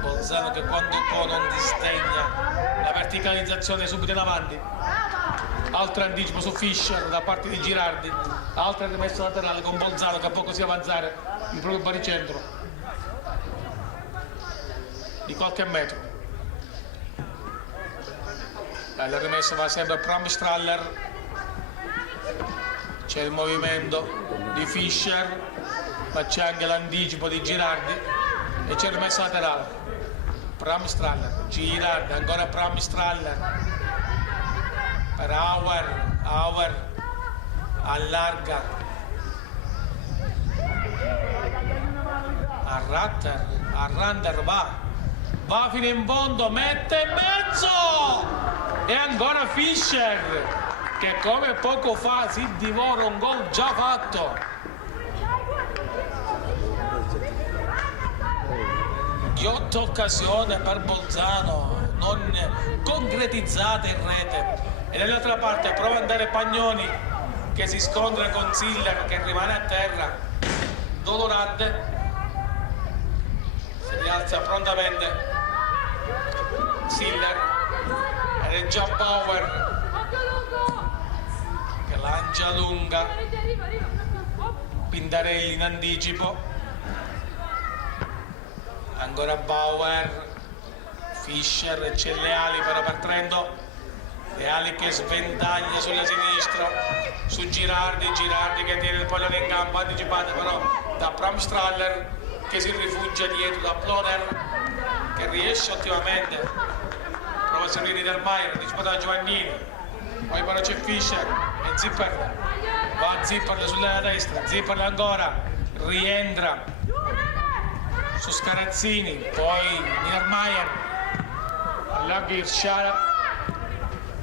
Bolzano che quando non disdegna la verticalizzazione subito in avanti. Altro anticipo su Fischer da parte di Girardi, altra rimessa laterale con Bolzano che a poco si avanzare il proprio baricentro di qualche metro. La rimessa va sempre a Plumstraller, c'è il movimento di Fischer ma c'è anche l'anticipo di Girardi e c'è il rimessa laterale. Plumstraller, Girardi, ancora Plumstraller per Auer allarga Arrander va fino in fondo, mette in mezzo e ancora Fischer che come poco fa si divora un gol già fatto. 8 occasioni per Bolzano non concretizzate in rete, e dall'altra parte prova ad andare Pagnoni che si scontra con Siller che rimane a terra. Dolorante si rialza prontamente Siller ed è già Bauer che lancia lunga. Pindarelli in anticipo, ancora Bauer, Fischer, c'è Leali però per Trento, Leali che sventaglia sulla sinistra su Girardi che tiene il pallone in campo, anticipato però da Bramstraller che si rifugia dietro da Ploner che riesce ottimamente, prova a seguire Niedermayer, anticipato da Giovannini, poi però c'è Fischer e Zipperle, va Zipperle sulla destra, Zipperle ancora, rientra su Scarazzini, poi Niedermayer allarga Irsciara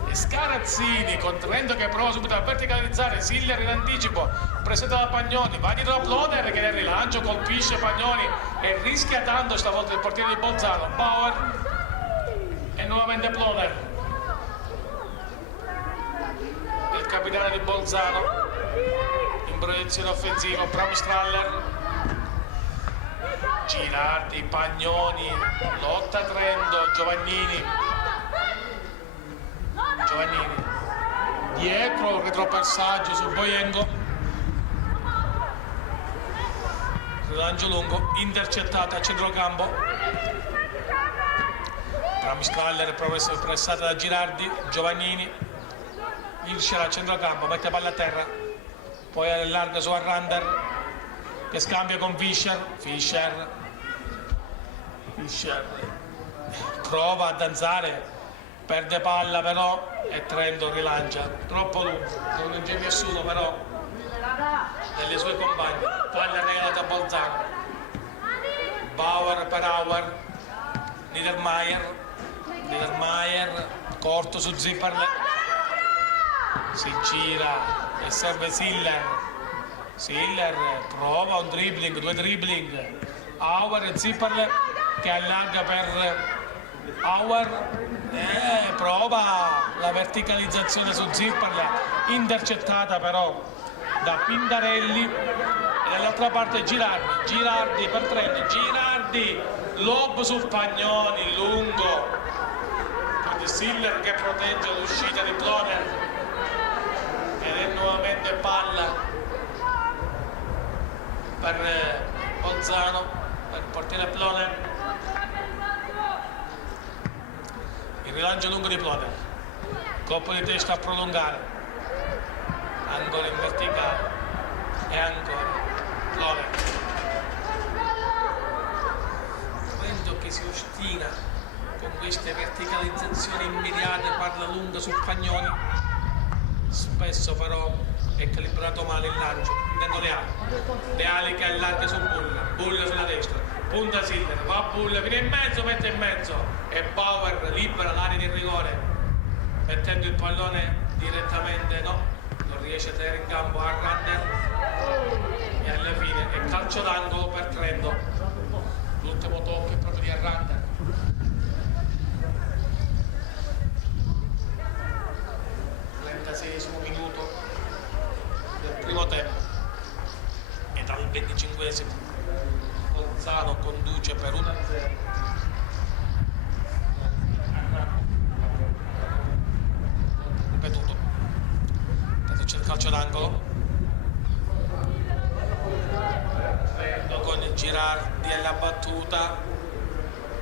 e Scarazzini con Trento che prova subito a verticalizzare, Siller in anticipo, presenta da Pagnoni, va dietro a Ploner che nel rilancio colpisce Pagnoni e rischia tanto stavolta il portiere di Bolzano, Bauer e nuovamente Ploner, il capitano di Bolzano in proiezione offensiva, Bramstraller, Girardi, Pagnoni, lotta Trento, Giovannini, dietro retropassaggio su Boyengo, rilancio lungo, intercettata a centrocampo, Bramstraller pressata da Girardi, Giovannini, Irsciara a centrocampo, mette palla a terra, poi allarga su Arrander che scambia con Fischer prova a danzare, perde palla però e Trento rilancia, troppo lungo, non c'è nessuno però delle sue compagne, palla regalata a Bolzano, Bauer per Auer, Niedermayer corto su Zipperle, si gira e serve Siller prova un dribbling, 2 dribbling, Auer e Zipperle che allarga per Auer, prova la verticalizzazione su Zipperle, intercettata però da Pindarelli, e dall'altra parte Girardi per Trento, lob su Pagnoni, lungo, quindi Siller che protegge l'uscita di Ploner ed è nuovamente palla per Bolzano, per il portiere Ploner, il rilancio lungo di Ploner, colpo di testa a prolungare, ancora in verticale e ancora Ploner, Trento che si ostina con queste verticalizzazioni immediate, parla lunga su Pagnoni, spesso però è calibrato male il lancio, intendo Leali che allarga su Bulla sulla destra, punta Siller, va Bulla, viene in mezzo, mette in mezzo e Bauer libera l'area di rigore mettendo il pallone direttamente, no, non riesce a tenere in campo Arrander e alla fine è calcio d'angolo per Trento, l'ultimo tocco è proprio di Arrander. Minuto del primo tempo e dal 25esimo Bolzano conduce per 1-0. Ripetuto, intanto c'è il calcio d'angolo, con il Girardi alla battuta,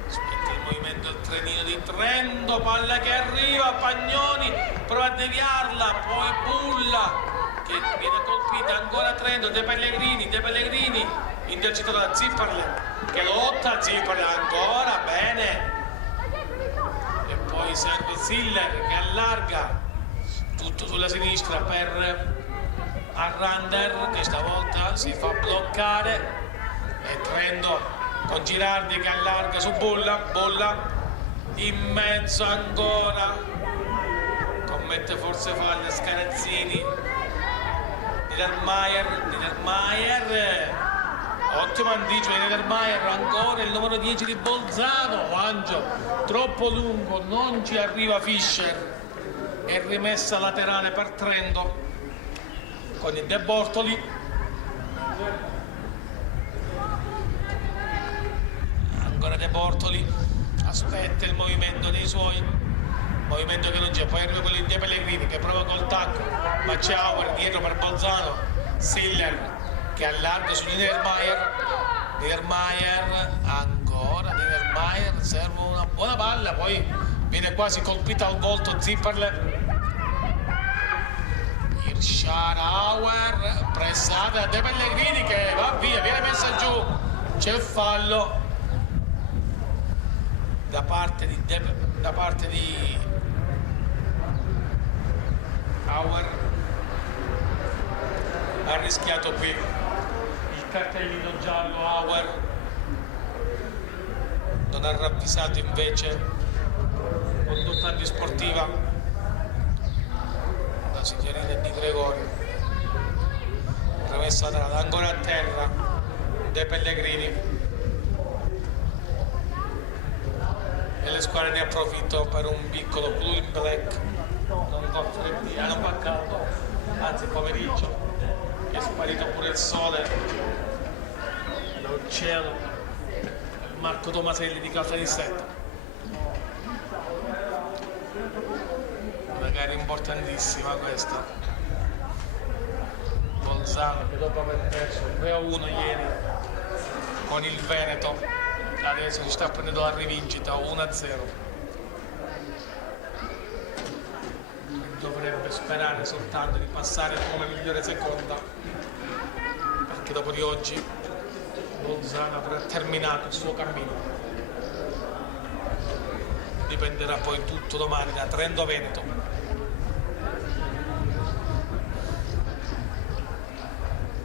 aspetta il movimento del trenino di Trento, palla che arriva, Pagnoni prova a deviarla, poi Bulla che viene colpita, ancora Trento, De Pellegrini intercettato da Zipperle che lotta, Zipperle ancora bene e poi serve Siller che allarga tutto sulla sinistra per Arrander che stavolta si fa bloccare e Trento con Girardi che allarga su Bulla in mezzo ancora con commette forse fallo Scarazzini, Niedermayer, ottimo anticipo di Niedermayer, ancora il numero 10 di Bolzano, Angio troppo lungo, non ci arriva Fischer, è rimessa laterale per Trento con il De Bortoli. Ancora De Bortoli, aspetta il movimento dei suoi, movimento che non c'è, poi arriva quello di De Pellegrini che prova col tacco, ma c'è Auer dietro per Bolzano, Siller che allarga su Niedermayer, ancora Niedermayer, serve una buona palla, poi viene quasi colpita al volto Zipperle. Irshara Auer, pressata da De Pellegrini che va via, viene messa giù, c'è il fallo da parte di Auer, ha rischiato qui il cartellino giallo. Auer non ha ravvisato invece condotta antisportiva la signorina Di Gregorio, rimessa ancora a terra De Pellegrini e le squadre ne approfittano per un piccolo blue in black, non fa freddo, non fa caldo, anzi pomeriggio è sparito pure il sole dal cielo. Marco Tomaselli di Caltanissetta, una gara importantissima questa. Bolzano che dopo aver perso 3-1 ieri con il Veneto adesso si sta prendendo la rivincita 1-0 e dovrebbe sperare soltanto di passare come migliore seconda, perché dopo di oggi Bolzano avrà terminato il suo cammino. Dipenderà poi tutto domani da Trento Veneto.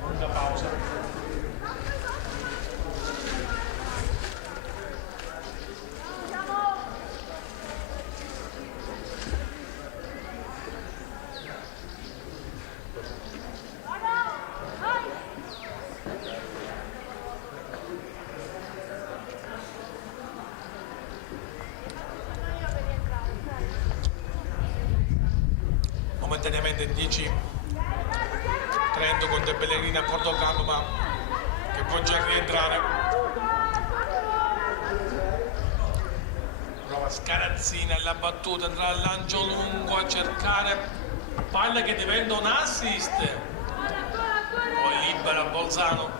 Lunga pausa. Momentaneamente in 10 Trento con De Pellegrini a portocampo, ma che può già rientrare. Prova Scarazzini alla battuta, andrà al lancio lungo a cercare palla che diventa un assist, poi libera Bolzano.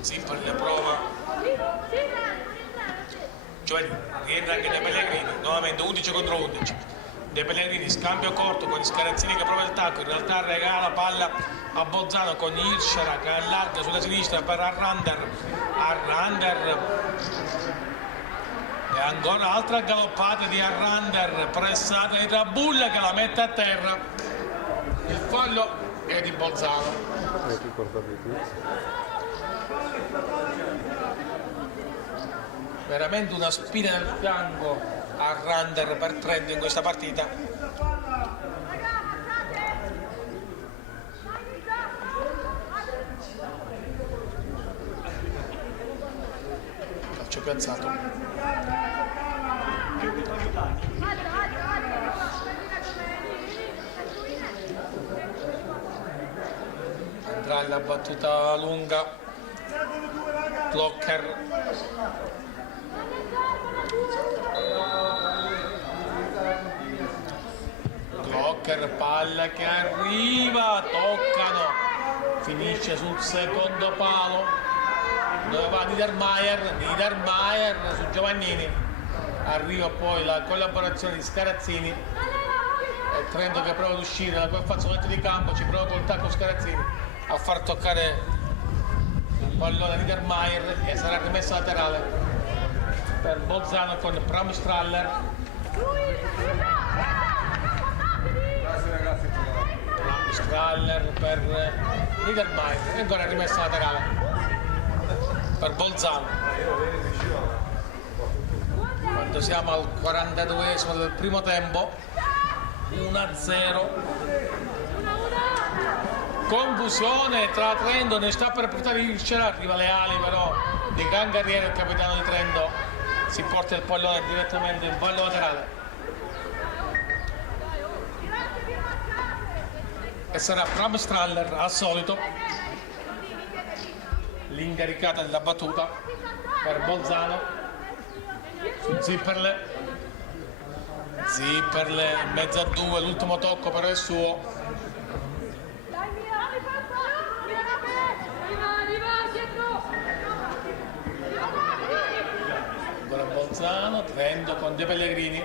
Zipper le prova, cioè rientra anche De Pellegrini, nuovamente 11 contro 11. De Pellegrini scambio corto con Scarazzini che prova il tacco, in realtà regala palla a Bolzano con Irshara che allarga sulla sinistra per Arrander e ancora altra galoppata di Arrander, pressata di Trabulla che la mette a terra. Il fallo è di Bolzano. Veramente una spina nel fianco a Rander per Trento in questa partita. Calcio piazzato. Andrà la battuta lunga. Blocker. Blocker, palla che arriva, toccano, finisce sul secondo palo dove va Niedermayer su Giovannini, arriva poi la collaborazione di Scarazzini e Trento che prova ad uscire da quel fazzoletto di campo, ci prova col tacco Scarazzini a far toccare il pallone a Niedermayer e sarà rimessa laterale per Bolzano con Pramstraller. Straller per Niedermayer e ancora rimessa laterale per Bolzano. quando siamo al 42esimo del primo tempo, 1-0. Confusione tra Trento, ne sta per portare il cielo, arriva Leali però di gran carriera il capitano di Trento si porta il pallone direttamente in fallo laterale e sarà Bram Straller al solito l'incaricata della battuta per Bolzano su Zipperle in mezzo a due, l'ultimo tocco però è suo. Ancora Bolzano, Trento con De Pellegrini.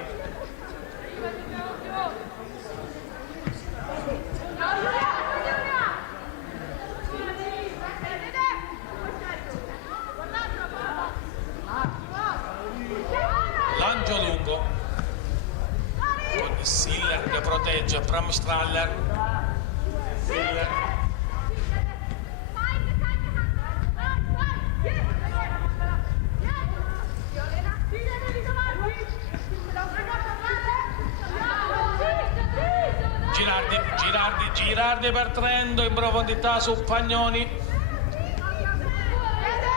Lancio lungo con Siller che protegge Bram Straller. Siller. Girardi per Trento in profondità su Pagnoni.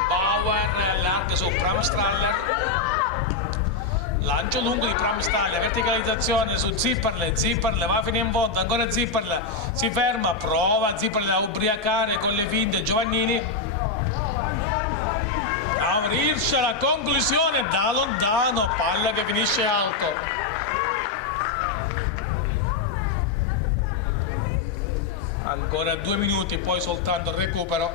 Bauer larga su Bram Straller. Lancio lungo di Bram Straller, verticalizzazione su Zipperle va fino in fondo, ancora Zipperle si ferma, prova Zipperle a ubriacare con le finte Giovannini. A aprirsi la conclusione da lontano, palla che finisce alto. Ancora 2 minuti, poi soltanto il recupero.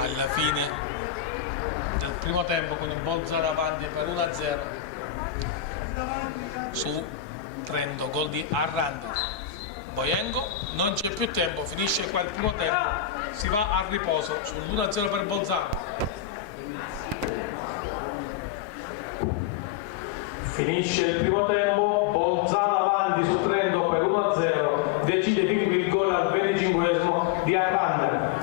Alla fine del primo tempo con il Bolzano avanti per 1-0 su Trento, gol di Arrandi. Boyengo, non c'è più tempo, finisce qua il primo tempo, si va a riposo sull'1-0 per Bolzano. Finisce il primo tempo, Bolzano avanti su Trento per 1-0, decide quindi il gol al 25esimo di Arrandi.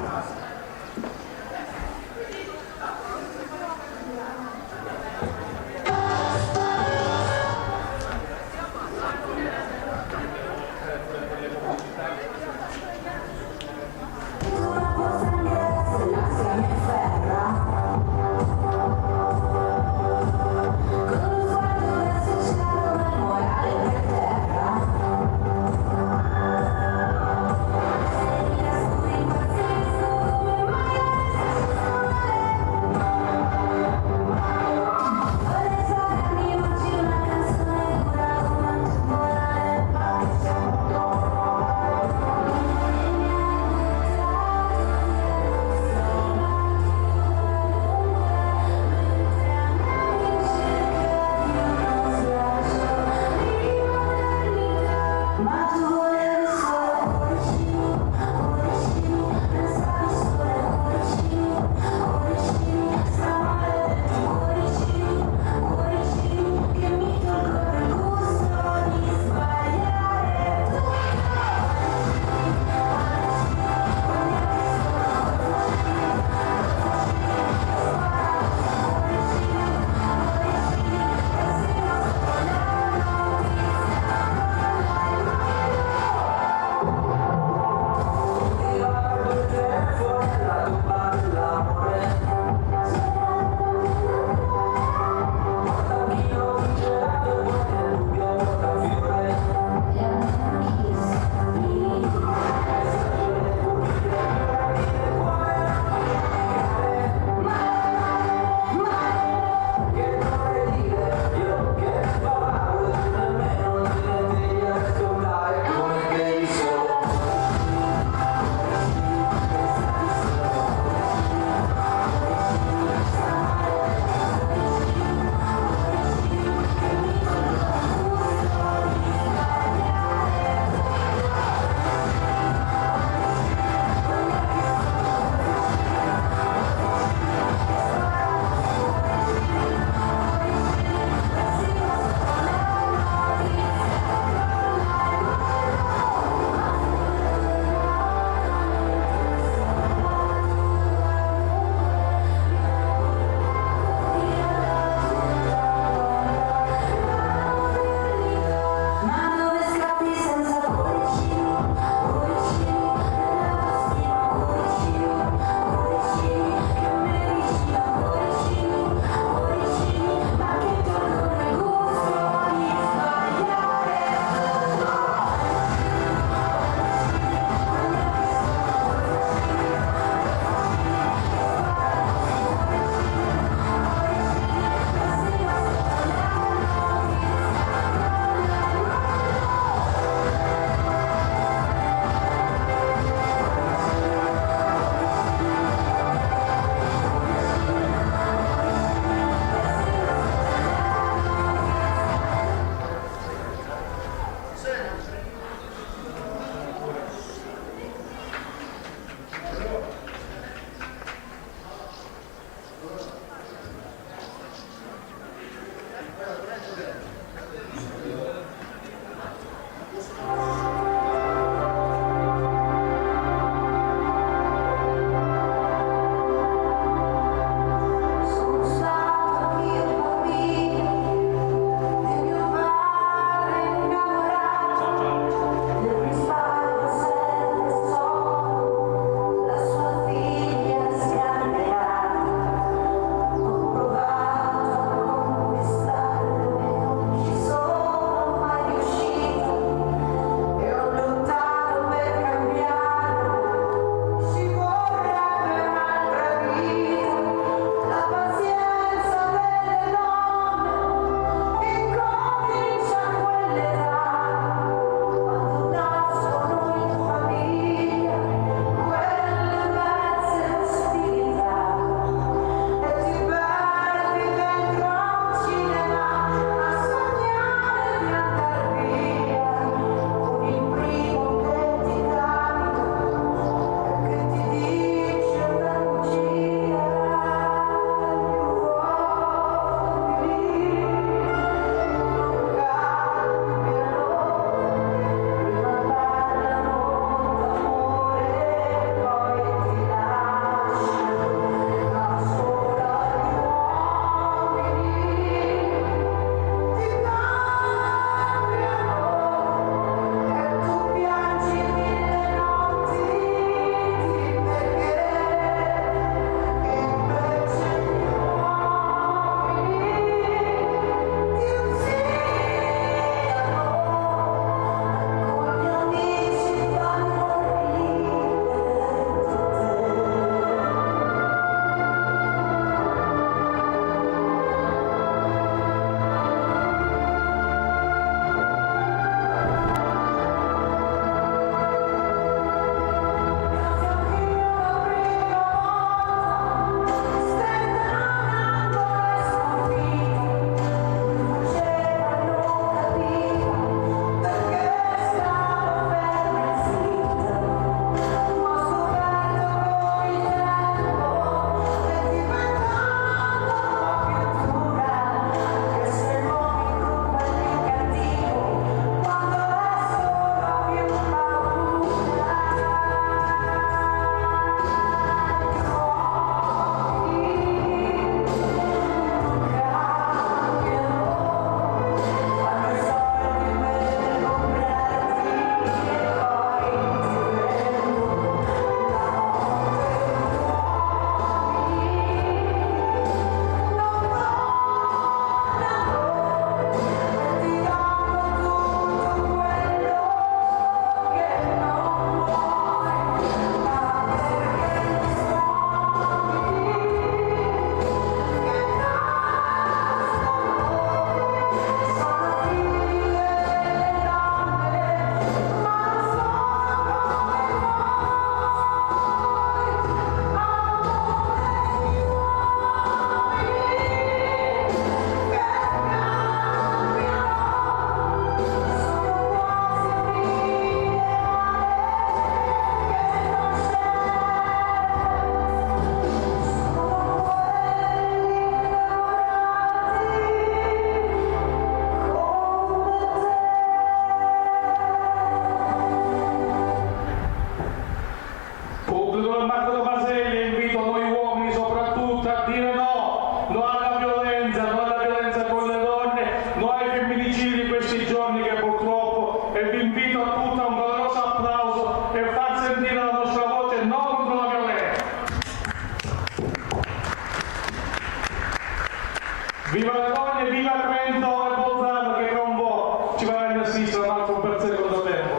Viva la Cogna, viva Trento e Bolzano che tra un po' ci faranno assistere un altro per secondo tempo.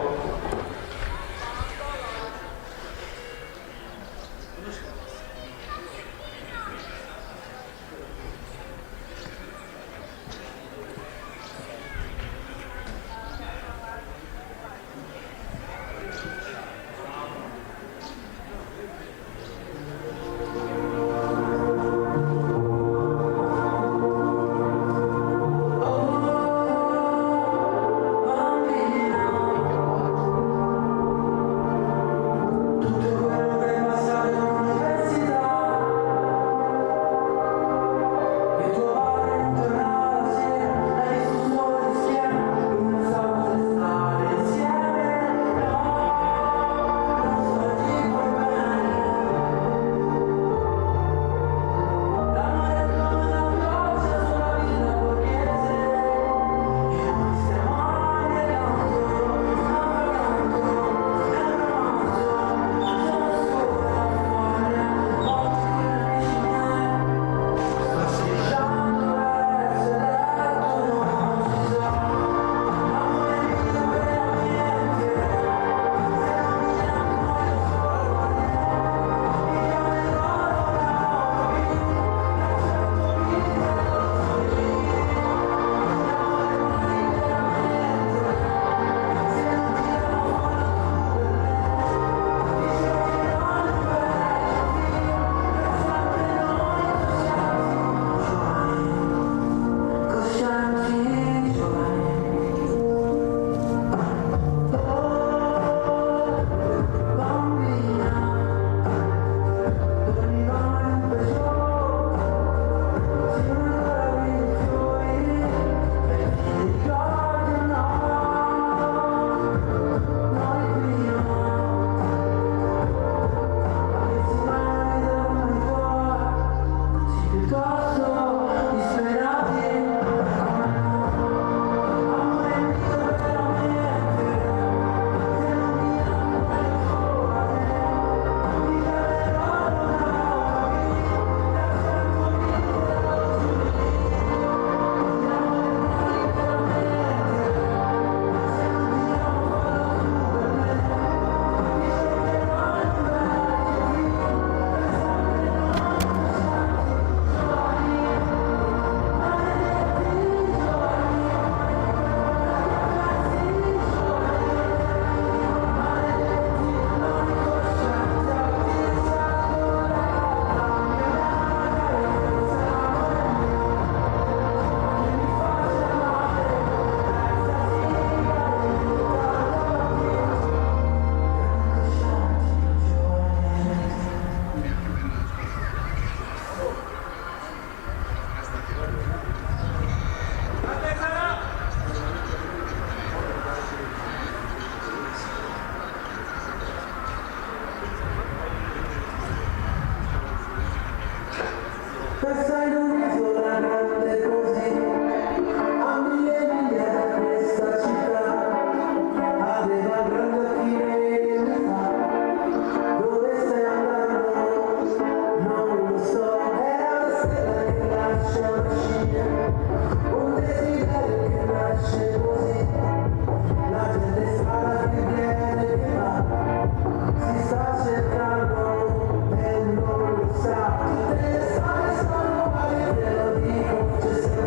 Just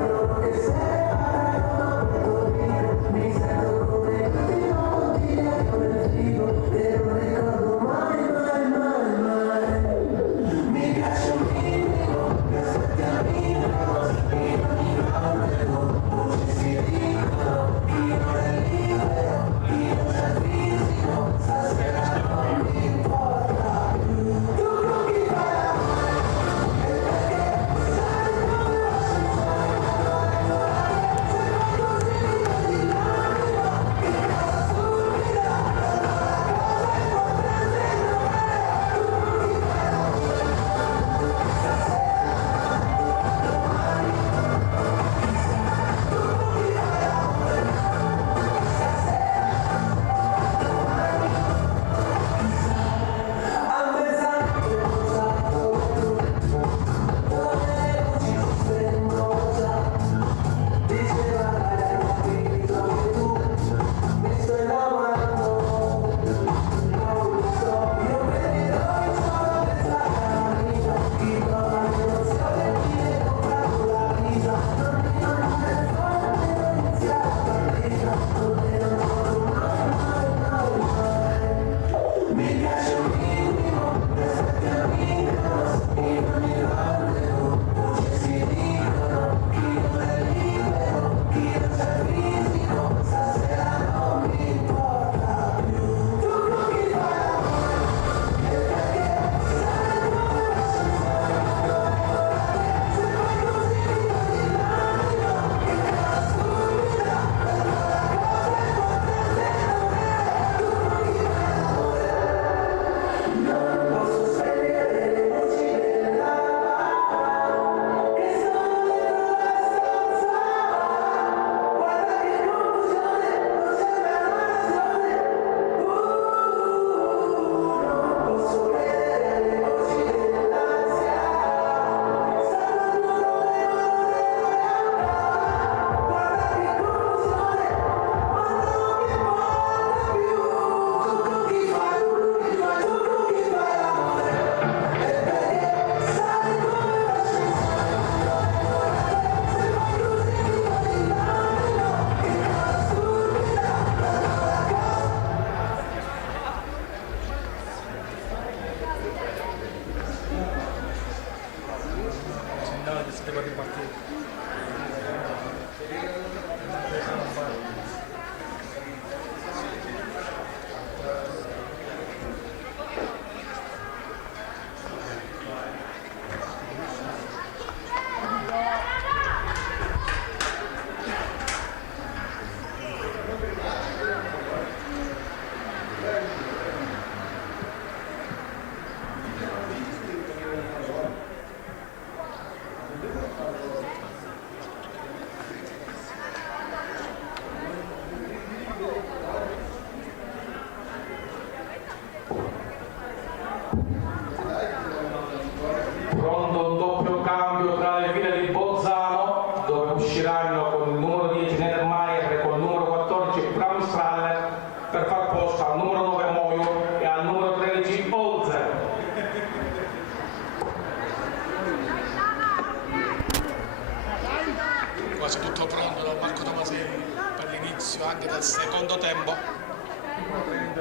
Quasi tutto pronto da Marco Tomaselli per l'inizio anche del secondo tempo.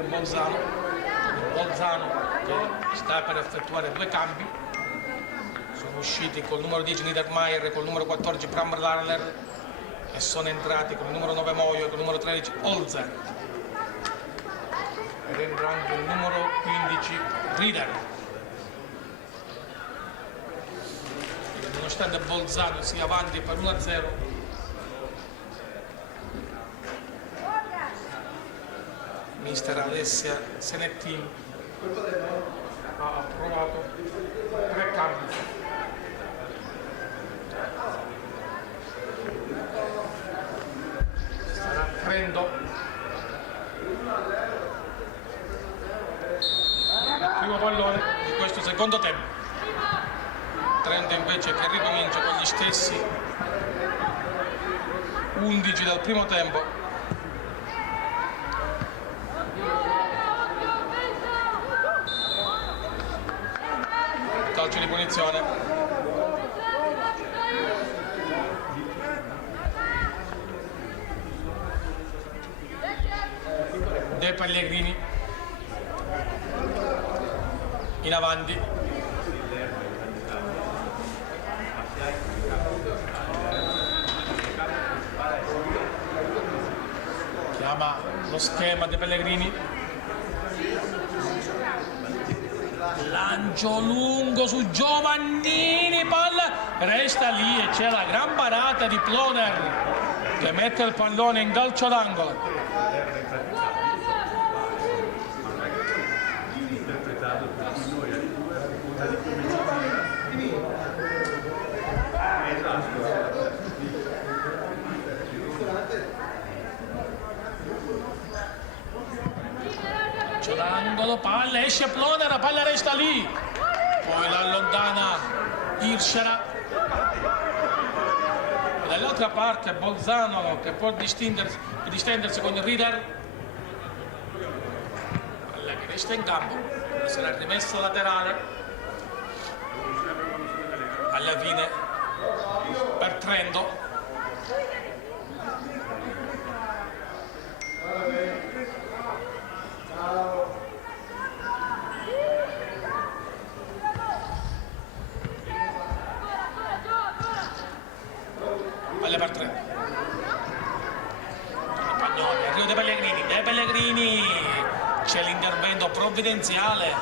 Bolzano che sta per effettuare due cambi. Sono usciti col numero 10 Niedermayer e col numero 14 Bram Larler e sono entrati con il numero 9 Moio e con il numero 13 Holzer. Ed entra anche il numero 15 Rieder. Nonostante Bolzano sia avanti per 1-0, mister Alessia Senettini ha approvato 3 cambi. Starà prendo il primo pallone di questo secondo tempo. Trento invece che ricomincia con gli stessi 11 dal primo tempo. Calcio di punizione. De Pellegrini in avanti. Chiama lo schema De Pellegrini. Lancio lungo su Giovannini, palla resta lì e c'è la gran parata di Ploner che mette il pallone in calcio d'angolo. L'angolo, palla, esce Ploner, la palla resta lì, poi la allontana Hirschera. Dall'altra parte Bolzano che può distendersi con il Rieder, palla che resta in campo, sarà rimessa laterale alla fine per Trento. intervento provvidenziale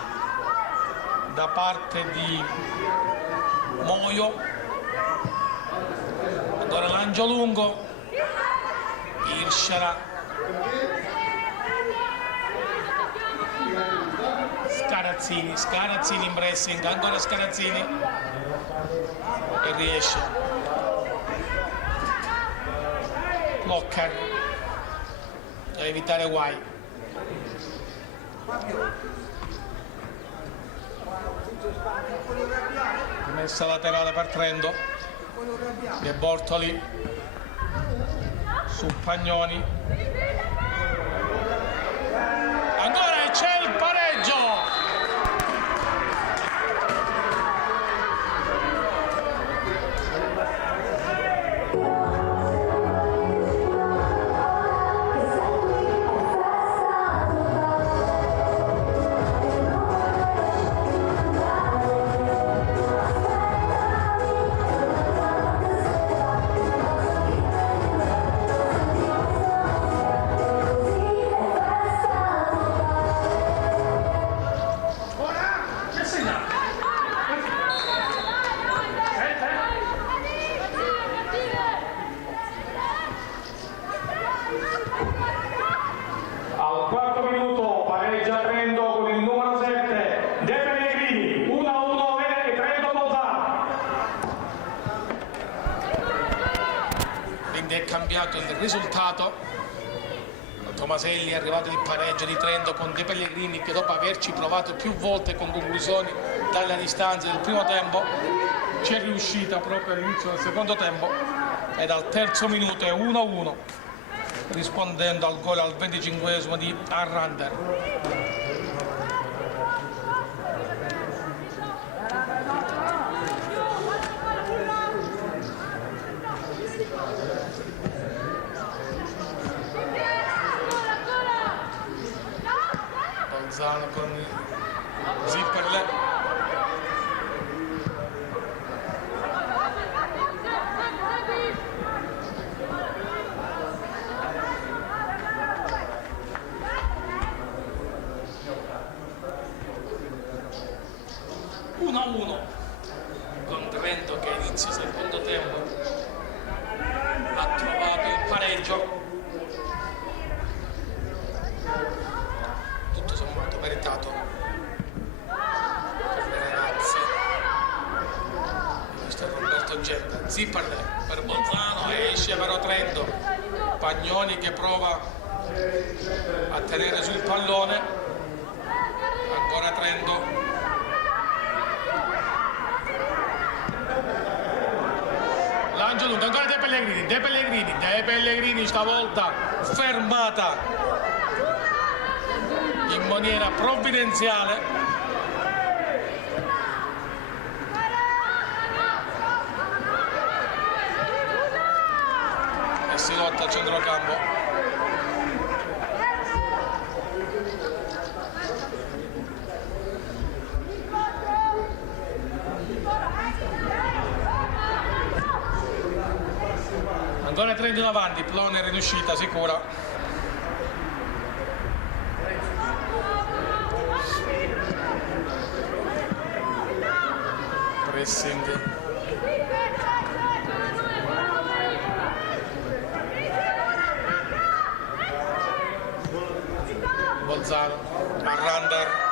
da parte di Moio. Allora lancio lungo, Irshara, Scarazzini in pressing, ancora Scarazzini e riesce. Locker a evitare guai. Messa laterale per Trento, De Bortoli su Pagnoni, ancora e c'è il pareggio. Al quarto minuto pareggia Trento con il numero 7 De Pellegrini, 1-1 e Trento Bolzano. Quindi è cambiato il risultato. Tomaselli è arrivato il pareggio di Trento con De Pellegrini, che dopo averci provato più volte con conclusioni dalla distanza del primo tempo ci è riuscita proprio all'inizio del secondo tempo, e dal terzo minuto è 1-1, rispondendo al gol al 25esimo di Arrander. Bolzano con Zipperle. Con Trento che inizia il secondo tempo ha trovato il pareggio, tutto sommato meritato per le ragazze. Questo è Roberto Genta. Zipperle per Bolzano, esce però Trento. Pagnoni che prova a tenere sul pallone, ancora Trento. Lancio lungo, ancora De Pellegrini stavolta fermata in maniera provvidenziale. E si lotta a centrocampo. Ancora Trento in avanti, Ploner in uscita sicura. Pressing. Bolzano, Arrander.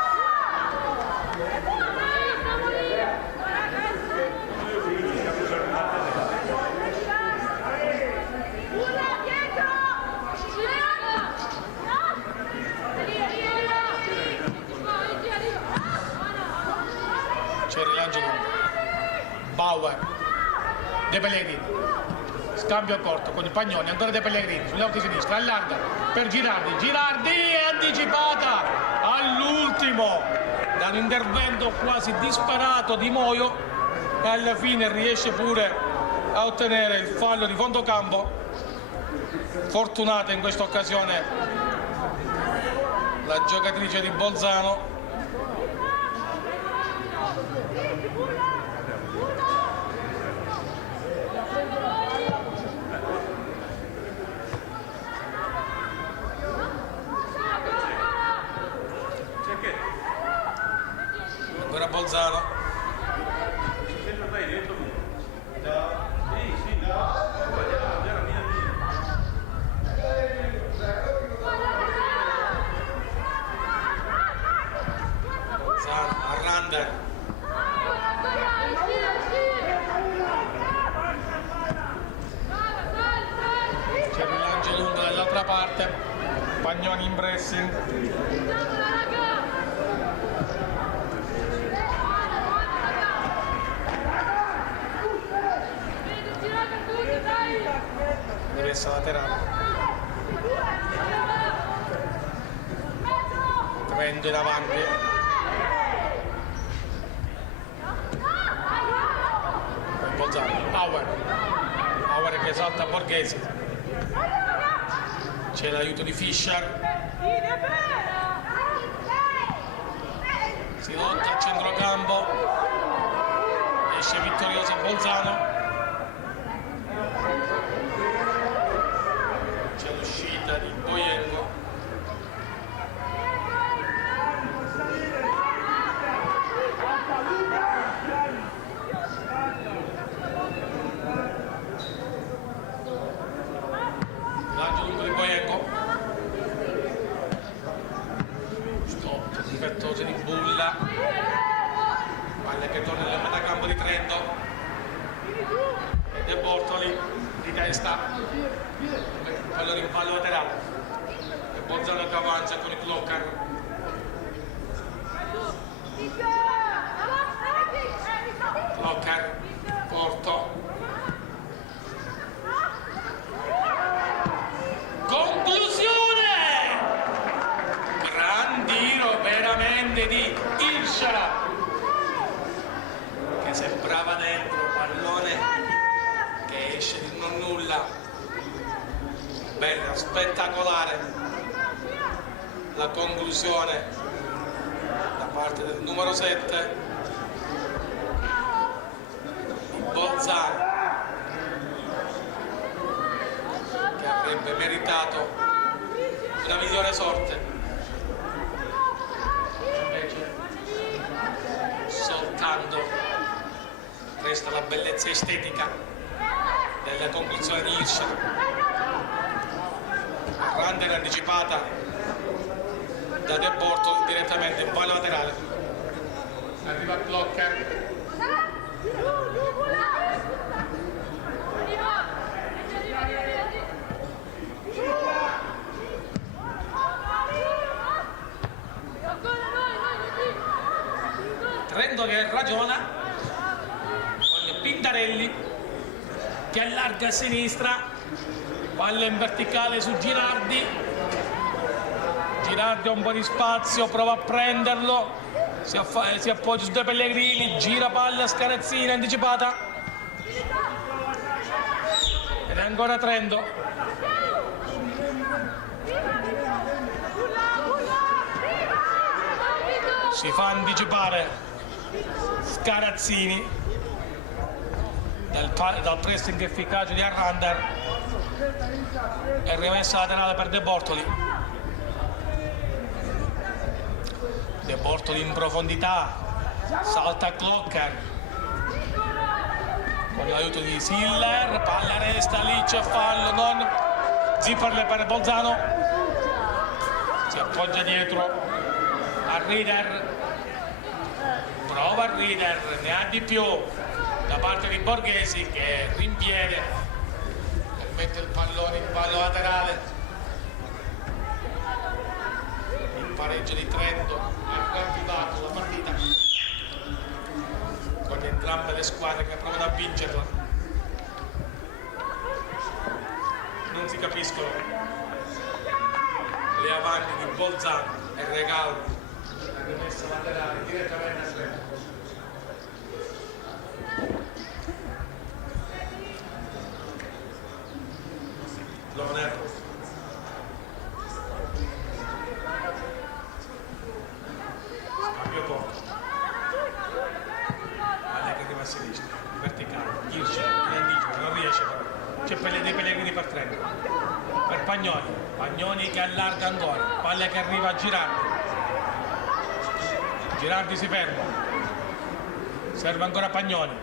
C'è il rilancio lungo. Bauer, De Pellegrini, scambio corto con i Pagnoni, ancora De Pellegrini sul lato di sinistra, allarga per Girardi è anticipata all'ultimo da un intervento quasi disperato di Moio, e alla fine riesce pure a ottenere il fallo di fondo campo. Fortunata in questa occasione la giocatrice di Bolzano. ancora Bolzano. Bolzano a Rander. C'è il rilancio lungo dall'altra parte, Pagnoni in pressing. Rimessa laterale. Trento in avanti. Poi Bolzano, Power che salta a Borghesi. C'è l'aiuto di Fischer. Si lotta a centrocampo. Esce vittorioso Bolzano. C'è l'uscita di Boyenko. Lancio lungo di Boyenko. Stop difettoso di Bulla. Palla che torna nel metacampo di Trento. E De Bortoli di testa. Pallone in fallo laterale. E Bolzano che avanza con il Clocker. Clocker. Porto. Conclusione! Gran tiro veramente di Hirscher, che sembrava dentro, pallone che esce di non nulla. Bella, spettacolare la conclusione da parte del numero 7 di Bolzano, che avrebbe meritato una migliore sorte. Invece soltanto resta la bellezza estetica della conclusione di Hirscher. Rander anticipata da De Bortoli direttamente in fallo laterale. Arriva Clocker. Trento che ragiona con Pintarelli che allarga a sinistra, palla in verticale su Girardi. Girardi ha un po' di spazio, prova a prenderlo, si appoggia su De Pellegrini, gira palla, scarezzina anticipata ed è ancora Trento. Si fa anticipare Scarazzini dal pressing efficace di Arrander e rimessa laterale per De Bortoli. De Bortoli in profondità, salta Clocker con l'aiuto di Siller, palla resta lì, c'è fallo, non Zipperle per Bolzano, si appoggia dietro a Rieder, prova Rieder, ne ha di più da parte di Borghesi che rinviene e mette il pallone in fallo laterale. Il pareggio di Trento ha attivato la partita con entrambe le squadre che provano a vincerla. Non si capiscono le avanti di Bolzano e Regalo, la rimessa laterale direttamente a Trento. Loner scambio poco, palla che arriva a sinistra, verticale, Hirscher in anticipo, non riesce però, c'è dei Pellegrini per Trento, per Pagnoni che allarga ancora, palla che arriva a Girardi Girardi si ferma, serve ancora Pagnoni,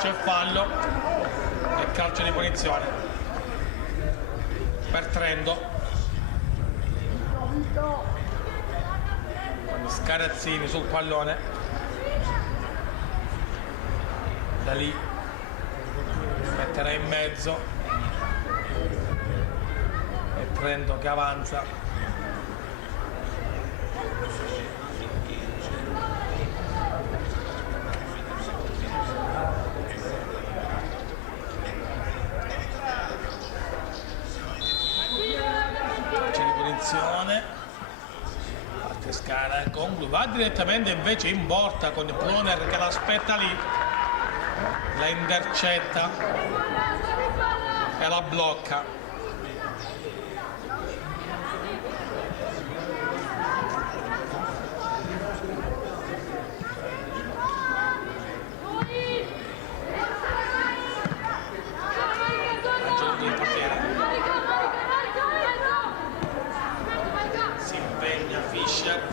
c'è fallo e calcio di punizione per Trento, con Scarazzini sul pallone, da lì metterà in mezzo e Trento che avanza. Parte Scara, conclude, va direttamente invece in porta con Ploner che l'aspetta lì, la intercetta e la blocca.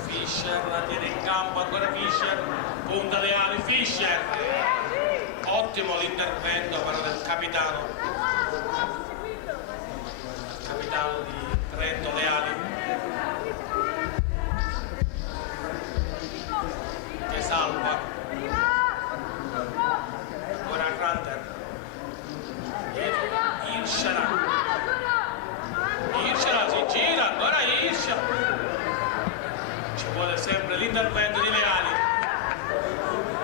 Fischer la tiene in campo, ancora Fischer, punta le ali, Fischer, ottimo l'intervento però del capitano di Trento Leali, che salva, ora Ranter, Hirschera si gira, ancora Hirschera. Vuole sempre l'intervento di Leali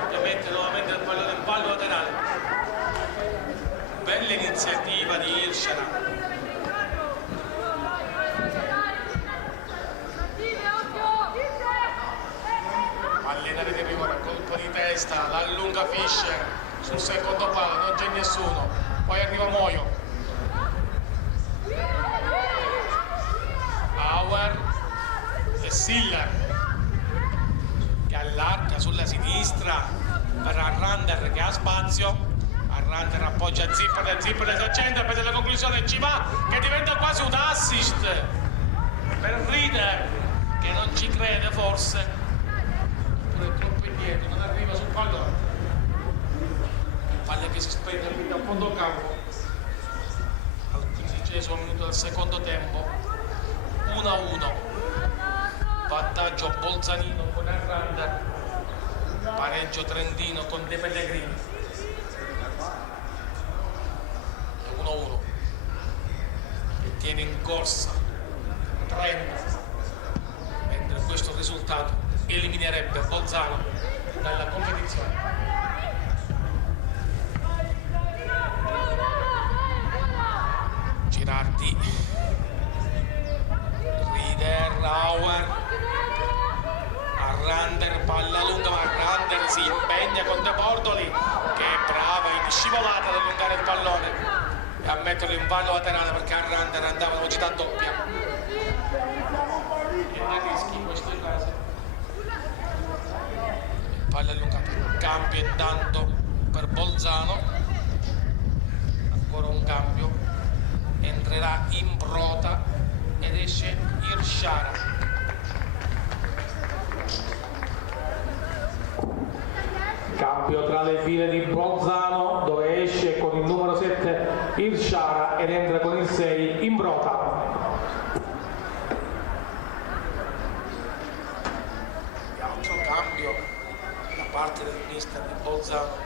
che mette nuovamente il pallone in pallo laterale. Bella iniziativa di Hirschera. Pallina di rigore, colpo di testa, la allunga Fischer sul secondo palo, non c'è nessuno, poi arriva Moio. Auer e Siller che allarga sulla sinistra per Arrander che ha spazio, Arrander appoggia Zipper si accende per la conclusione, ci va, che diventa quasi un assist per Rieder che non ci crede forse, pure troppo indietro, non arriva sul pallone, palla che si spende qui da fondo campo al 15° minuto del secondo tempo, 1-1. Vantaggio Bolzanino con Arrander, pareggio Trentino con De Pellegrini, 1-1 che tiene in corsa Trento, mentre questo risultato eliminerebbe Bolzano dalla competizione. Girardi, Rieder, Auer, Arrander, palla lunga, ma Arrander si impegna con De Bordoli che è brava in scivolata ad allungare il pallone e a metterlo in fallo laterale perché Arrander andava a velocità doppia e ne rischi in questo caso. Palla allungata, cambio intanto per Bolzano, ancora un cambio, entrerà Imbrota ed esce Hirschara. Cambio tra le file di Bolzano dove esce con il numero 7 Hirschara ed entra con il 6 Imbrota. Altro cambio da parte del mister di Bolzano,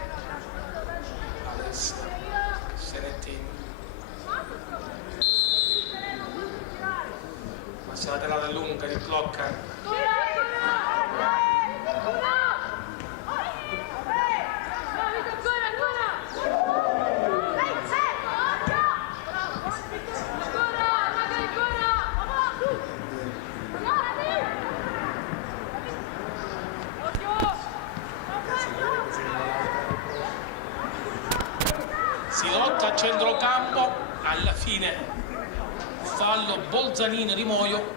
Alessio Senettini. Passa laterale lunga di blocca. Si lotta a centrocampo, alla fine fallo bolzanino di Moio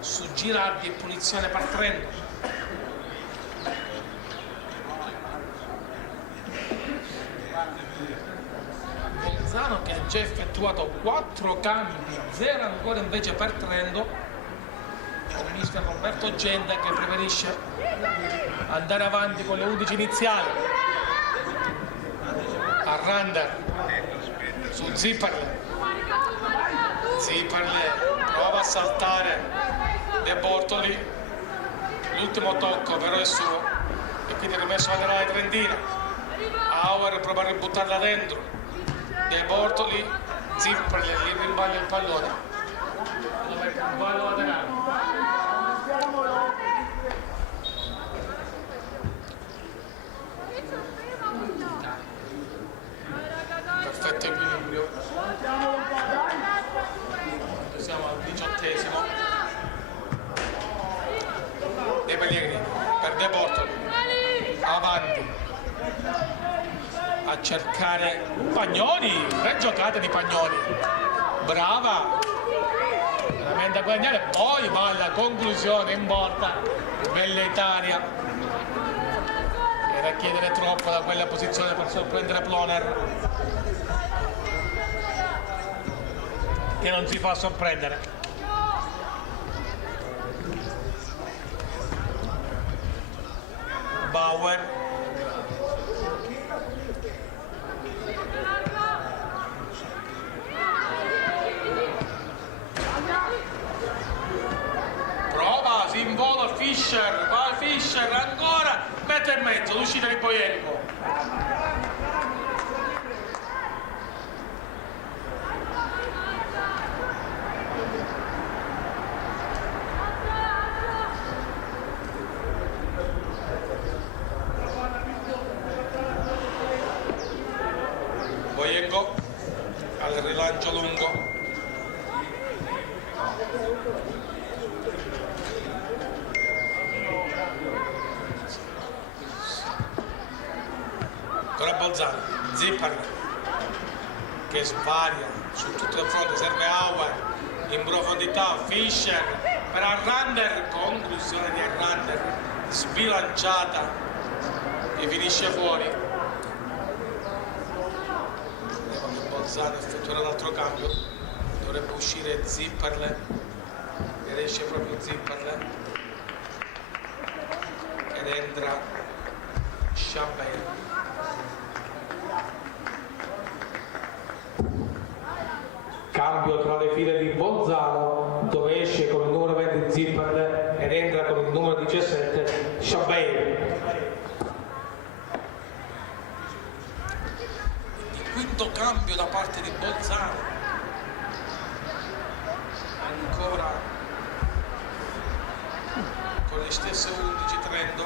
su Girardi e punizione per Trento. Bolzano che ha già effettuato 4 cambi, 0 ancora invece per Trento. con mister Roberto Genda che preferisce andare avanti con le 11 iniziali. Arrander su Zipperle. Zipperle prova a saltare De Bortoli, l'ultimo tocco però è suo e quindi rimesso laterale Trentina. Auer prova a ributtarla dentro, De Bortoli, Zipperle gli rimbaglia il pallone, lo mette in ballo laterale. Perfetto equilibrio. Siamo al 18esimo. De Pellegrini per De Bortoli, avanti a cercare Pagnoni, tre giocate di Pagnoni, brava, veramente a guadagnare, poi va alla conclusione in porta, Velleitaria, era a chiedere troppo da quella posizione per sorprendere Ploner, che non si fa sorprendere. Bauer, prova, si invola Fischer, va Fischer ancora, mette in mezzo, l'uscita di Boienko. Boienko al rilancio lungo. Ancora Bolzano, Zipperle che svaria su tutto il fronte, serve Auer in profondità, Fischer per Arrander, conclusione di Arrander sbilanciata che finisce fuori. Bolzano effettuerà l'altro cambio, dovrebbe uscire Zipperle ed esce proprio Zipperle ed entra Chabert. Cambio tra le file di Bolzano, dove esce con il numero 20 Zipperle ed entra con il numero 17 Chabert. Il quinto cambio da parte di Bolzano, ancora con le stesse 11 Trento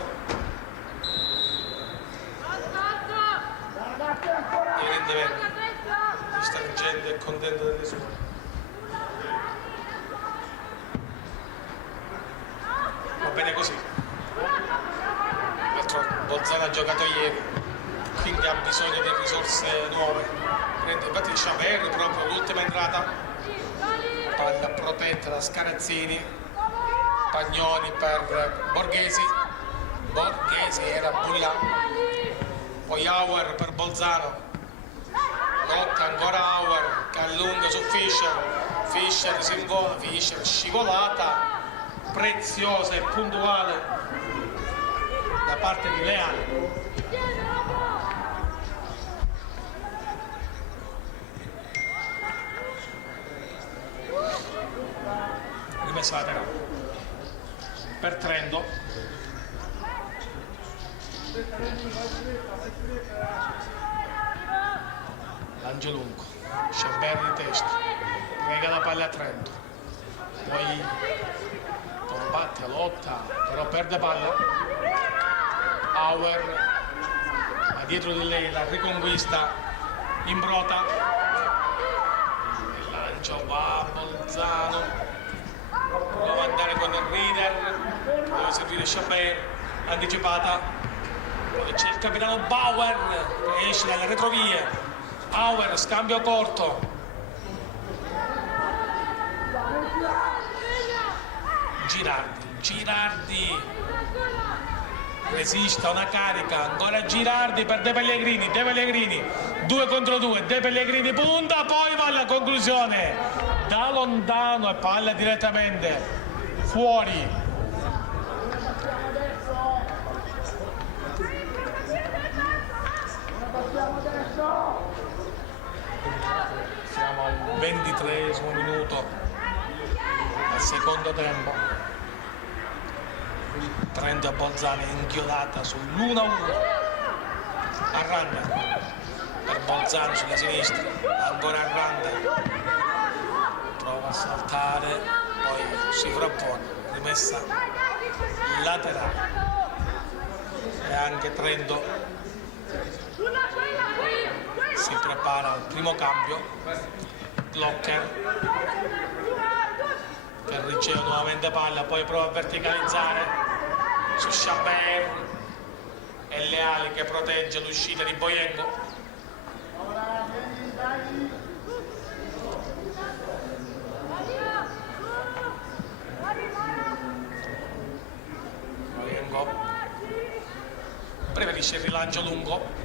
e Rendeverdi stringente e contento delle sue. Va bene così. L'altro Bolzano ha giocato ieri, quindi ha bisogno di risorse nuove. Prende infatti Chabert proprio l'ultima entrata, palla protetta da Scarazzini, Pagnoni per Borghesi, Borghesi era Bulla, poi Auer per Bolzano, lotta ancora Auer che allunga su Fischer, Fischer si invola, Fischer scivolata preziosa e puntuale da parte di Leale. Rimessa laterale per Trento, lancio lungo, Chabert di testa, rega la palla a Trento, poi combatte, lotta, però perde palla, Auer, ma dietro di lei la riconquista, imbrota, il lancio va Bolzano, prova ad andare con il Rieder, deve servire Chabert, anticipata, poi c'è il capitano Bauer che esce dalle retrovie, Auer, scambio corto, Girardi resiste a una carica, ancora Girardi per De Pellegrini, 2 contro 2, De Pellegrini punta, poi va alla conclusione da lontano e palla direttamente fuori. Siamo al 23esimo minuto del secondo tempo. Prende a Bolzano inchiodata sull'1-1. Arranda per Bolzano sulla sinistra, ancora Arranda, prova a saltare, poi si frappone, rimessa laterale e anche Trento si prepara al primo cambio. Blocker che riceve nuovamente palla, poi prova a verticalizzare su Chabert e Leali che protegge l'uscita di Boyengo. Boyengo preferisce il rilancio lungo.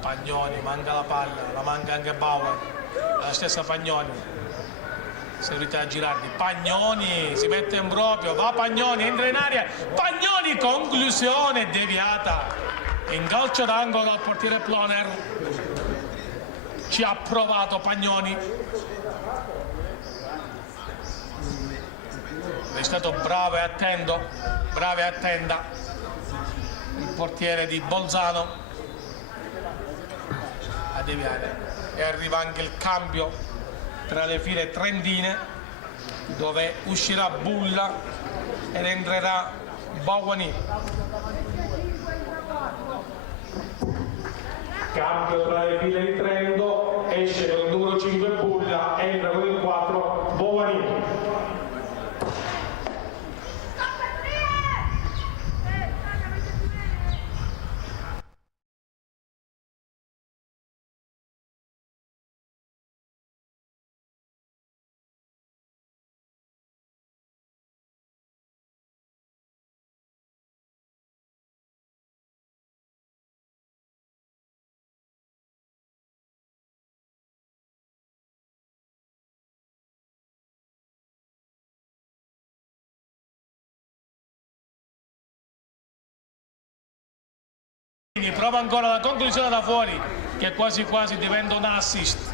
Pagnoni, manca la palla, la manca anche Bauer, la stessa Pagnoni, servita a Girardi. Pagnoni si mette in proprio, va Pagnoni, entra in aria, Pagnoni, conclusione deviata in calcio d'angolo al portiere Ploner. Ci ha provato Pagnoni, è stato bravo e attento, bravo e attenta il portiere di Bolzano a deviare. E arriva anche il cambio tra le file trentine, dove uscirà Bulla ed entrerà Bauani. Cambio tra le file di Trento, esce con il numero 5 Bulla, entra con il 4 Bauani. Prova ancora la conclusione da fuori, che quasi quasi diventa un assist.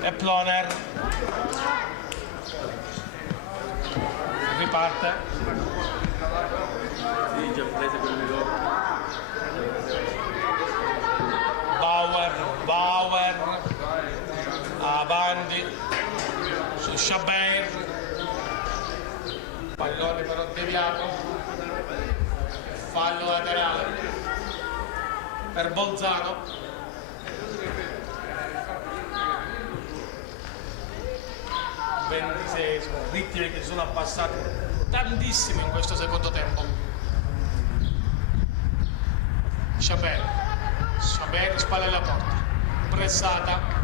E Ploner riparte. Bauer avanti su Chabert, pallone però deviato, fallo laterale per Bolzano. Ventiseiesimo, ritmi che si sono abbassati tantissimo in questo secondo tempo. Chabert spalle alla porta, pressata,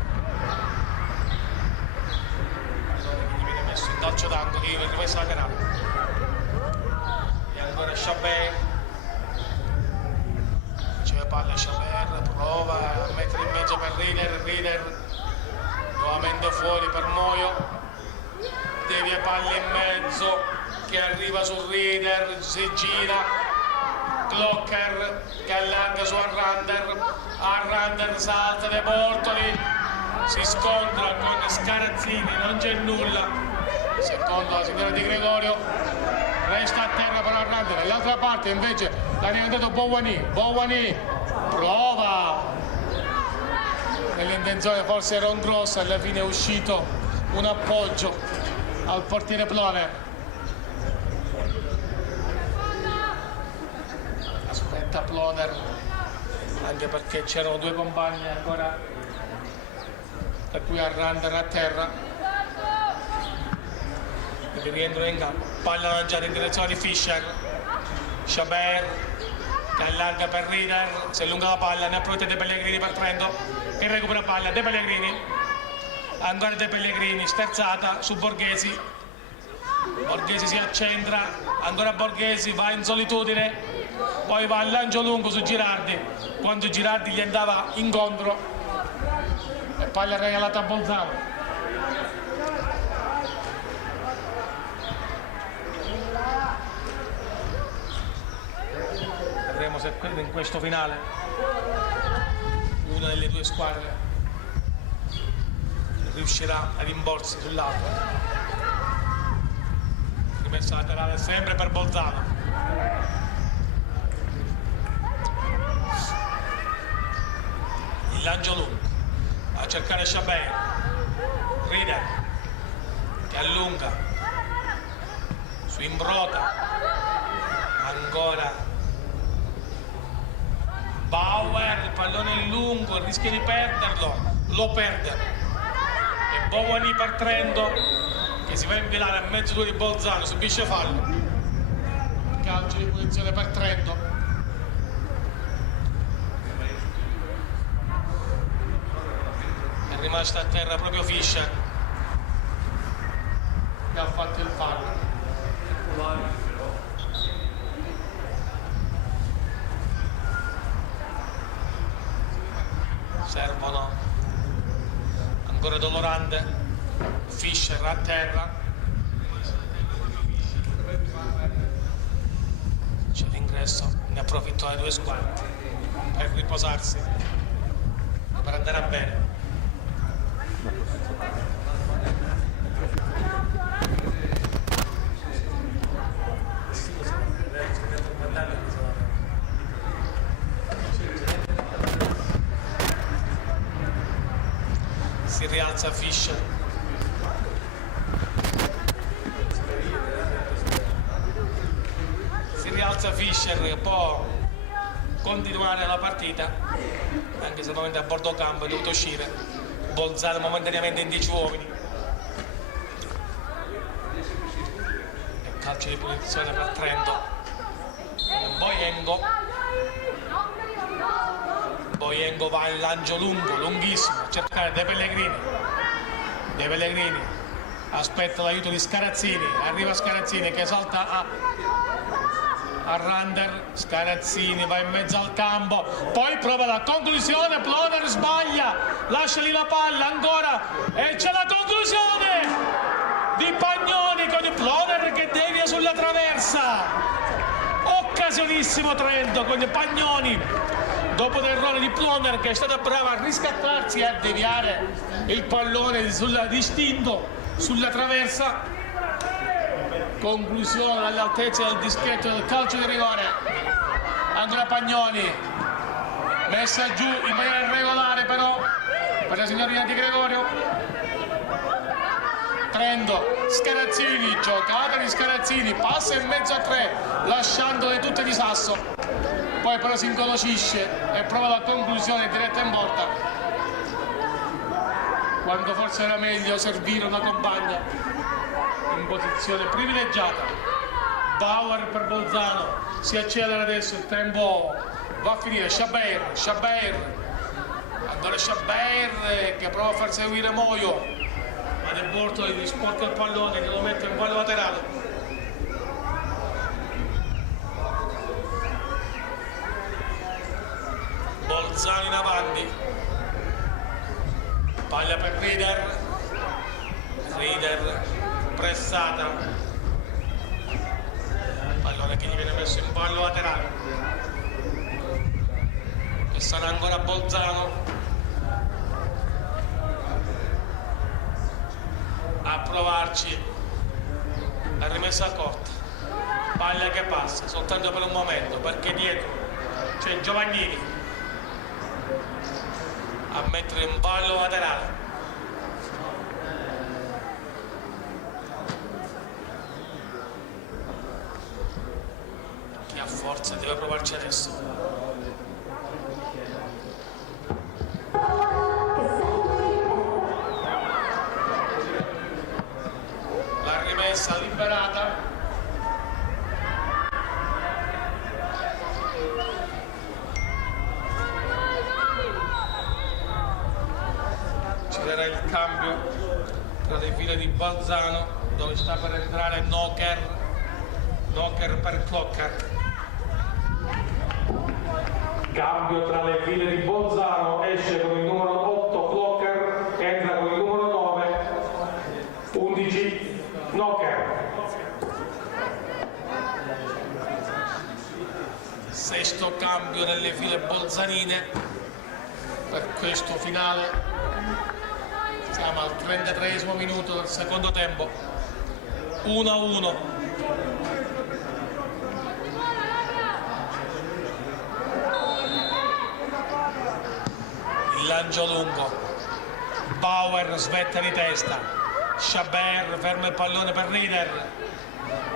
in calcio d'angolo, in rimessa laterale. E ancora Chabert, c'è palla Chabert, prova a mettere in mezzo per Rieder, nuovamente fuori per Moio, devia palla in mezzo che arriva su Rieder, si gira, Glocker che allarga su Arrander salta dei portoli, si scontra con Scarazzini, non c'è nulla, secondo la signora Di Gregorio, resta a terra per Arrander. Dall'altra parte invece l'ha diventato Bauani prova, nell'intenzione forse era un cross, alla fine è uscito un appoggio al portiere Ploner. Aspetta Ploner, anche perché c'erano due compagni ancora, per cui Arrander a terra, quindi rientrano in campo, palla lanciata in direzione di Fischer, Chabert che allarga per Rieder, si allunga la palla, ne approfitta De Pellegrini per Trento che recupera palla, De Pellegrini, ancora De Pellegrini, sterzata su Borghesi si accentra, ancora Borghesi va in solitudine, poi va al lancio lungo su Girardi, quando Girardi gli andava incontro e palla regalata a Bolzano. Vedremo se in questo finale una delle due squadre riuscirà a rimborsi sull'altra. Rimessa laterale sempre per Bolzano. Il lancio lungo a cercare Chabert. Rieder che allunga su Imbrota, ancora Bauer, il pallone è lungo, rischia di perderlo, lo perde e Bovani per Trento che si va a infilare a mezzo due di Bolzano, subisce fallo, calcio di punizione per Trento. È rimasto a terra proprio Fischer che ha fatto il fallo. Servono ancora Dolorante, Fischer a terra, c'è l'ingresso, ne approfittano le due squadre per riposarsi, per andare a bene. Si rialza Fischer, che può continuare la partita anche se ovviamente a bordo campo è dovuto uscire Bolzano momentaneamente in 10 uomini e calcio di punizione per Trento. Boyengo va in lancio lungo, lunghissimo, a cercare De Pellegrini aspetta l'aiuto di Scarazzini, arriva Scarazzini che salta a Rander, Scarazzini va in mezzo al campo, poi prova la conclusione, Ploner sbaglia, lascia lì la palla ancora e c'è la conclusione di Pagnoni con Ploner che devia sulla traversa. Occasionissimo Trento con Pagnoni dopo l'errore di Ploner che è stato bravo a riscattarsi e a deviare il pallone distinto sulla traversa. Conclusione all'altezza del dischetto del calcio di rigore. Ancora Pagnoni, messa giù in maniera irregolare però per la signorina Di Gregorio. Trento, Scarazzini, giocata di Scarazzini, passa in mezzo a tre lasciandole tutte di sasso, poi però si incolocisce e prova la conclusione diretta in porta quando forse era meglio servire una compagna in posizione privilegiata. Bauer per Bolzano, si accelera adesso, il tempo va a finire. Chabert, ancora Chabert che prova a far seguire Moio, ma De Bortoli gli sporca il pallone che lo mette in fallo laterale. Bolzano in avanti, palla per Rieder, pressata, pallone che gli viene messo in fallo laterale e sarà ancora Bolzano a provarci. La rimessa corta, palla che passa soltanto per un momento perché dietro c'è Giovannini a mettere in fallo laterale. Chi ha forza deve provarci adesso. La rimessa liberata. C'era il cambio tra le file di Bolzano dove sta per entrare Nocker per Clocker. Cambio tra le file di Bolzano, esce con il numero 8 Clocker, entra con il numero 9 11 Knocker. Sesto cambio nelle file bolzanine per questo finale. Siamo al 33esimo minuto del secondo tempo, 1-1. Il lancio lungo, Bauer svetta di testa, Chabert ferma il pallone per Rieder,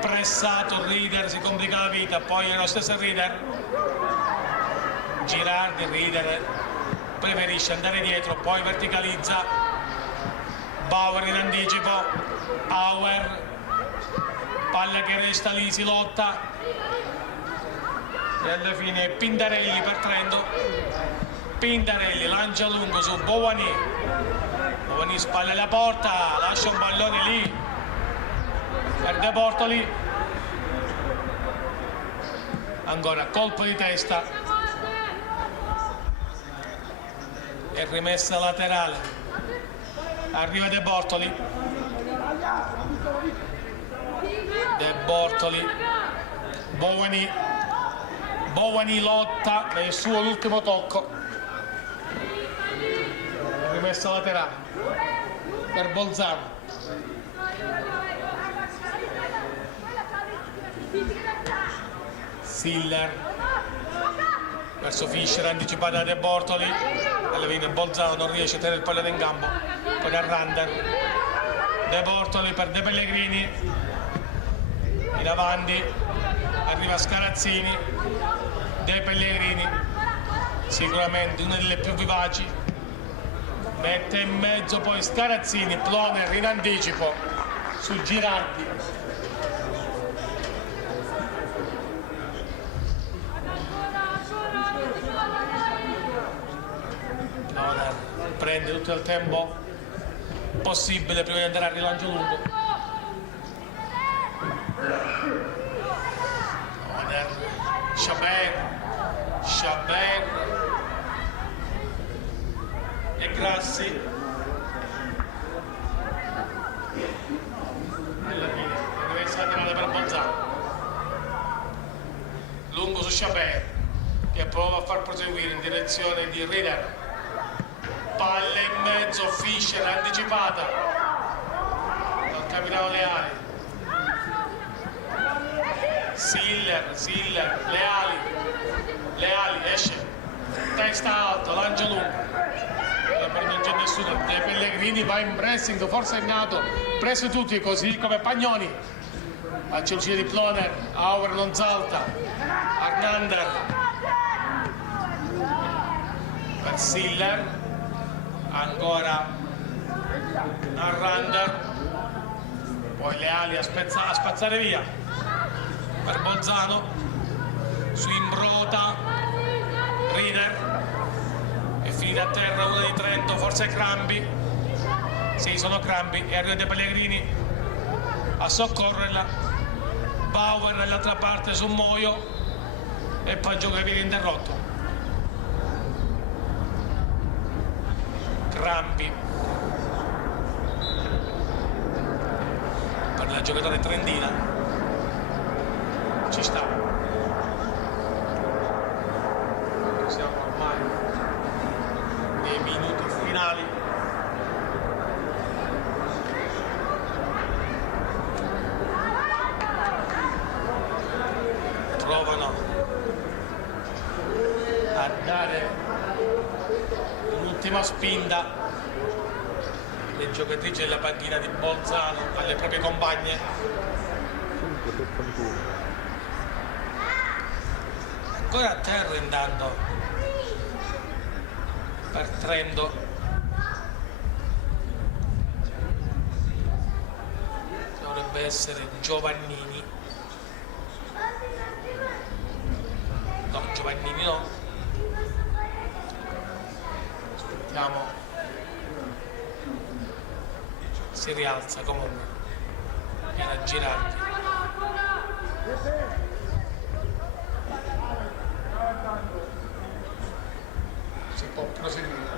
pressato Rieder, si complica la vita, poi è lo stesso Rieder, Girardi, Rieder preferisce andare dietro, poi verticalizza, Bauer in anticipo, Auer, palla che resta lì, si lotta e alla fine Pindarelli per Trento, Pindarelli lancia lungo su Bovani, Bovani spalla la porta, lascia un pallone lì per De Bortoli, ancora colpo di testa e rimessa laterale, arriva De Bortoli, De Bortoli, Bovani lotta nel suo ultimo tocco, rimessa laterale per Bolzano. Siller verso Fischer, anticipata da De Bortoli, alla fine Bolzano non riesce a tenere il pallone in campo con Arrander, De Bortoli per De Pellegrini, in avanti arriva Scarazzini, De Pellegrini sicuramente una delle più vivaci, mette in mezzo poi Scarazzini, Ploner in anticipo su Girardi, Ploner prende tutto il tempo possibile prima di andare al rilancio lungo, Ploner, Chabert e Grassi, alla fine rimessa laterale per Bolzano, lungo su Chabert che prova a far proseguire in direzione di Rieder, palla in mezzo, Fischer anticipata dal capitano Leali, Siller, Leali esce, testa alta, lancio lungo, non c'è nessuno, De Pellegrini va in pressing, forse è nato, preso tutti così come Pagnoni, faccia uscire di Ploner, Auer non salta, Arnander per Siller, ancora Arrander, poi Leali a spazzare via per Bolzano, su Imbrota, Rieder, è finita a terra una di Trento, forse Crambi, sì sono Crambi, e arriva De Pellegrini a soccorrerla, Bauer dall'altra parte su Moio e poi gioca viene interrotto, Crambi per la giocatore trentina, ci sta, siamo ormai nei minuti finali, provano a dare l'ultima spinta le giocatrici della panchina di Bolzano alle proprie compagne, ancora a terra intanto per Trento, dovrebbe essere Giovannini, no, Giovannini no, aspettiamo, si rialza comunque, era Girardi, può proseguire.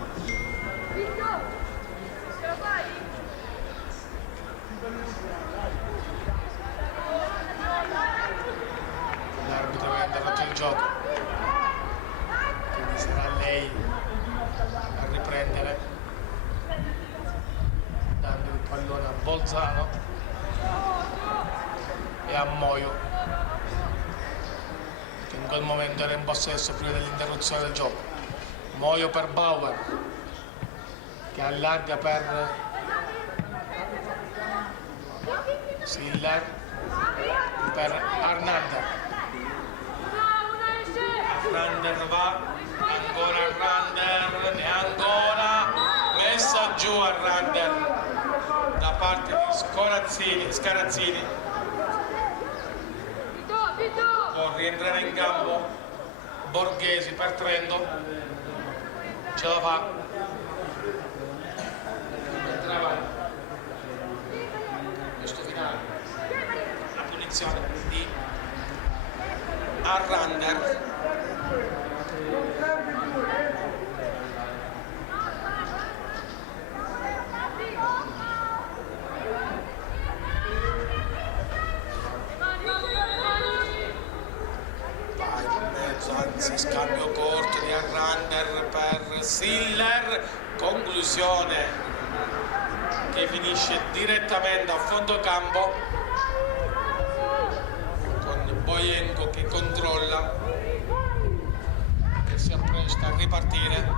L'arbitro aveva interrotto il gioco, quindi sarà lei a riprendere, dando il pallone a Bolzano e a Moio, che in quel momento era in possesso prima dell'interruzione del gioco. Moio per Bauer, che allarga per Siller, per Arnander. Arnander va, ancora Arnander, ne ancora, messa giù Arnander da parte di Scarazzini. Può rientrare in campo Borghesi per Trento, ce la fa, entrava questo finale, la punizione di Arnander. Anzi, scambio corto di Arnander per Siller, conclusione che finisce direttamente a fondo campo con Bojenko che controlla, che si appresta a ripartire.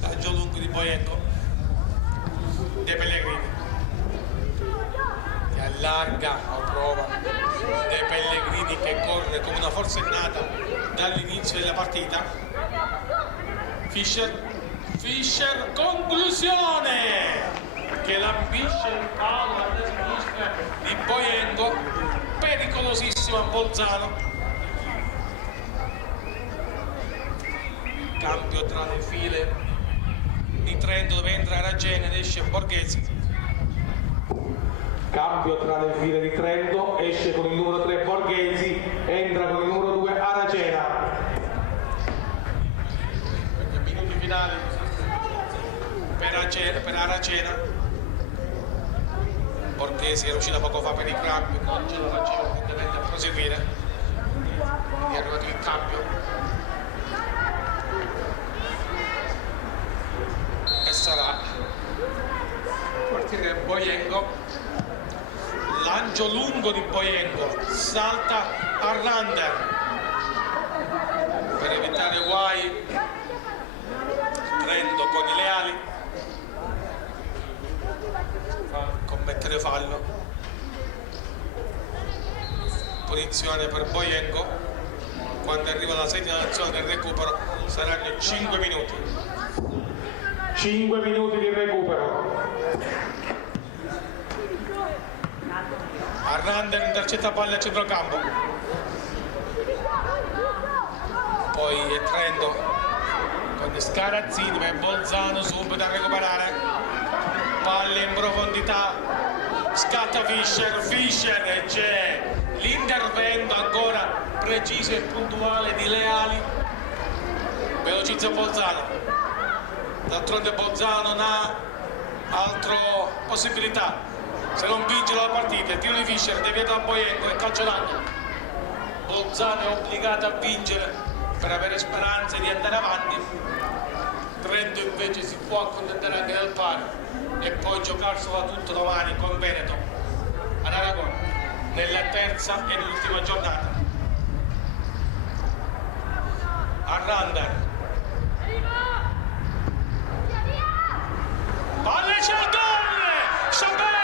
Lancio lungo di Bojenko, De Pellegrini che allarga o prova, De Pellegrini che corre come una forsennata dall'inizio della partita. Fischer, conclusione che lambisce il palo alla sinistra di Bojenko, pericolosissimo a Bolzano. Cambio tra le file di Trento dove entra Aragena ed esce Borghesi. Cambio tra le file di Trento, esce con il numero 3 Borghesi, entra con il numero 2 Aragena. Minuti finali per Aragena. Borghesi era uscita poco fa per il cambio, non ce la faceva evidentemente a proseguire, quindi è arrivato il cambio e sarà partire Bojenko. Lancio lungo di Bojenko, salta Arnander per evitare guai. Trento con i leali fa commettere fallo, punizione per Bojenko. Quando arriva la segnalazione del recupero saranno 5 minuti. 5 minuti di recupero. Arnander intercetta palla a centrocampo, poi è Trento con Scarazzini, ma è Bolzano subito a recuperare, palle in profondità, scatta Fischer e c'è l'intervento ancora preciso e puntuale di Leali, velocizza Bolzano. D'altronde Bolzano non ha altra possibilità se non vince la partita. Il tiro di Fischer deviato a Bojenko e calcio d'angolo. Bolzano è obbligato a vincere per avere speranze di andare avanti. Trento invece si può accontentare anche del pari e poi giocarsela tutto domani con Veneto ad Aragona nella terza ed ultima giornata. Arnander, palla c'è il gol! Chabert!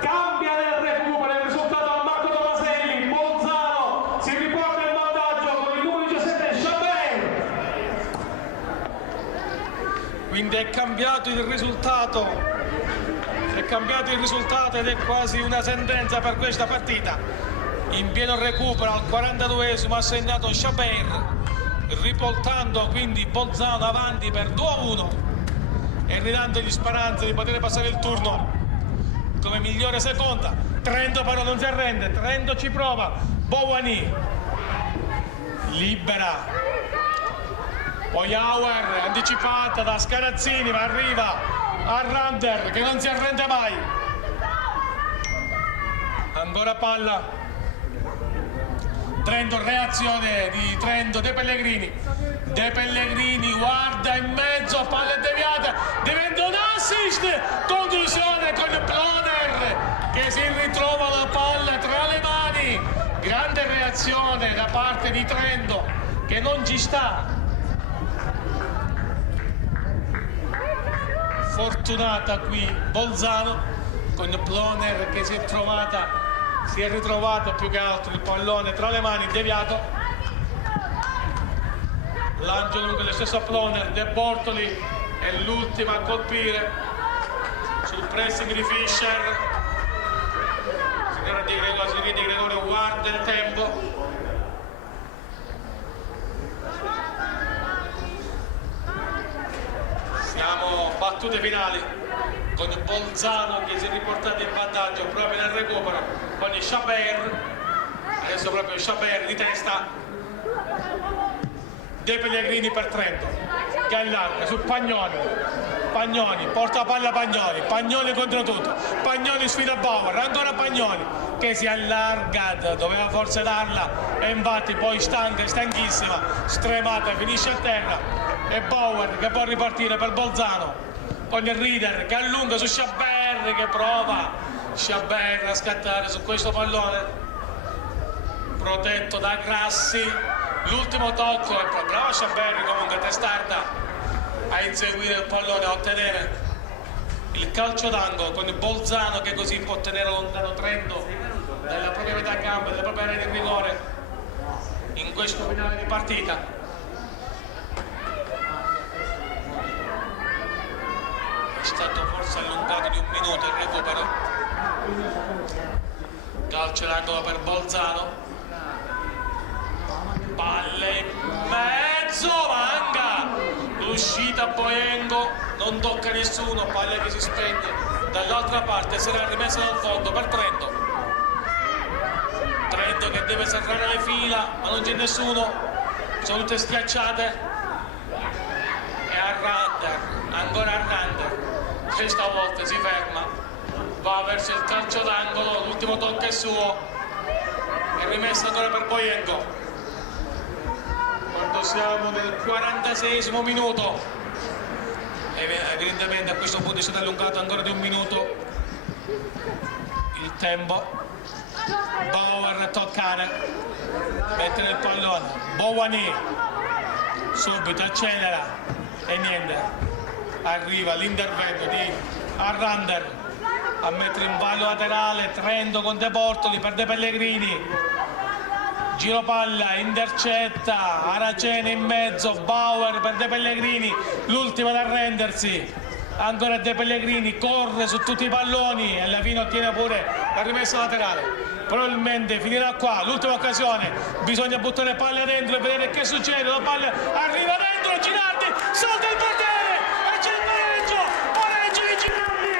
Cambia nella quindi è cambiato il risultato ed è quasi una sentenza per questa partita. In pieno recupero al 42esimo ha segnato Chabert, riportando quindi Bolzano avanti per 2-1 e ridandogli speranze di poter passare il turno come migliore seconda. Trento però non si arrende, Trento ci prova, Bouani libera, poi Auer anticipata da Scarazzini, ma arriva Arrander che non si arrende mai, ancora palla, Trento, reazione di Trento, De Pellegrini guarda in mezzo, palla deviata, diventa un assist, conclusione con Ploner che si ritrova la palla tra le mani, grande reazione da parte di Trento che non ci sta, fortunata qui Bolzano con Ploner che si è ritrovato più che altro il pallone tra le mani, deviato, lancio lungo lo stesso Ploner, De Bortoli è l'ultimo a colpire sul pressing di Fischer. Signora Di Gregorio guarda il tempo, siamo battute finali con Bolzano che si è riportato in vantaggio proprio nel recupero con il Chabert, adesso proprio Chabert di testa, De Pellegrini per Trento che allarga su Pagnoni porta palla Pagnoni contro tutto, Pagnoni sfida Bauer, ancora Pagnoni che si allarga, doveva forse darla e infatti poi stanchissima, stremata, finisce a terra, e Bauer che può ripartire per Bolzano con il Rieder che allunga su Chabert che prova Chabert a scattare su questo pallone protetto da Grassi, l'ultimo tocco e poi bravo Chabert comunque testarda a inseguire il pallone, a ottenere il calcio d'angolo con il Bolzano che così può tenere lontano Trento dalla propria metà campo, dalla propria area di rigore in questo finale di partita. È stato forse allungato di un minuto il recupero, calcio d'angolo per Bolzano, palle in mezzo, manca l'uscita Boengo, non tocca nessuno, palla che si spegne dall'altra parte, sarà rimessa dal fondo per Trento che deve serrare le fila ma non c'è nessuno, sono tutte schiacciate e ancora Arrander questa volta si ferma, va verso il calcio d'angolo, l'ultimo tocco è suo e rimessa ancora per Boengo. Quando siamo nel 46esimo minuto, evidentemente a questo punto è stato allungato ancora di un minuto il tempo. Bauer toccare, mettere il pallone, Bouani subito accelera e niente, arriva l'intervento di Arrander a mettere in ballo laterale, Trento con De Bortoli per De Pellegrini, giro palla, intercetta, Aracena in mezzo, Bauer per De Pellegrini, l'ultimo ad arrendersi, ancora De Pellegrini, corre su tutti i palloni e alla fine ottiene pure la rimessa laterale. Probabilmente finirà qua, l'ultima occasione, bisogna buttare palle dentro e vedere che succede, la palla arriva dentro, Girardi, salta il portiere e c'è il pareggio di Girardi!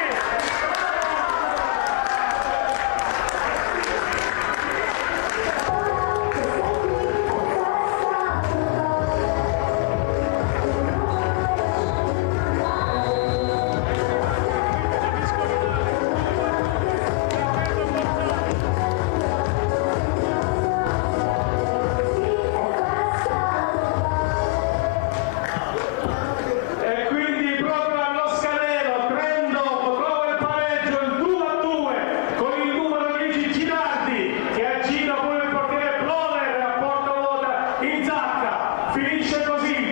Finisce così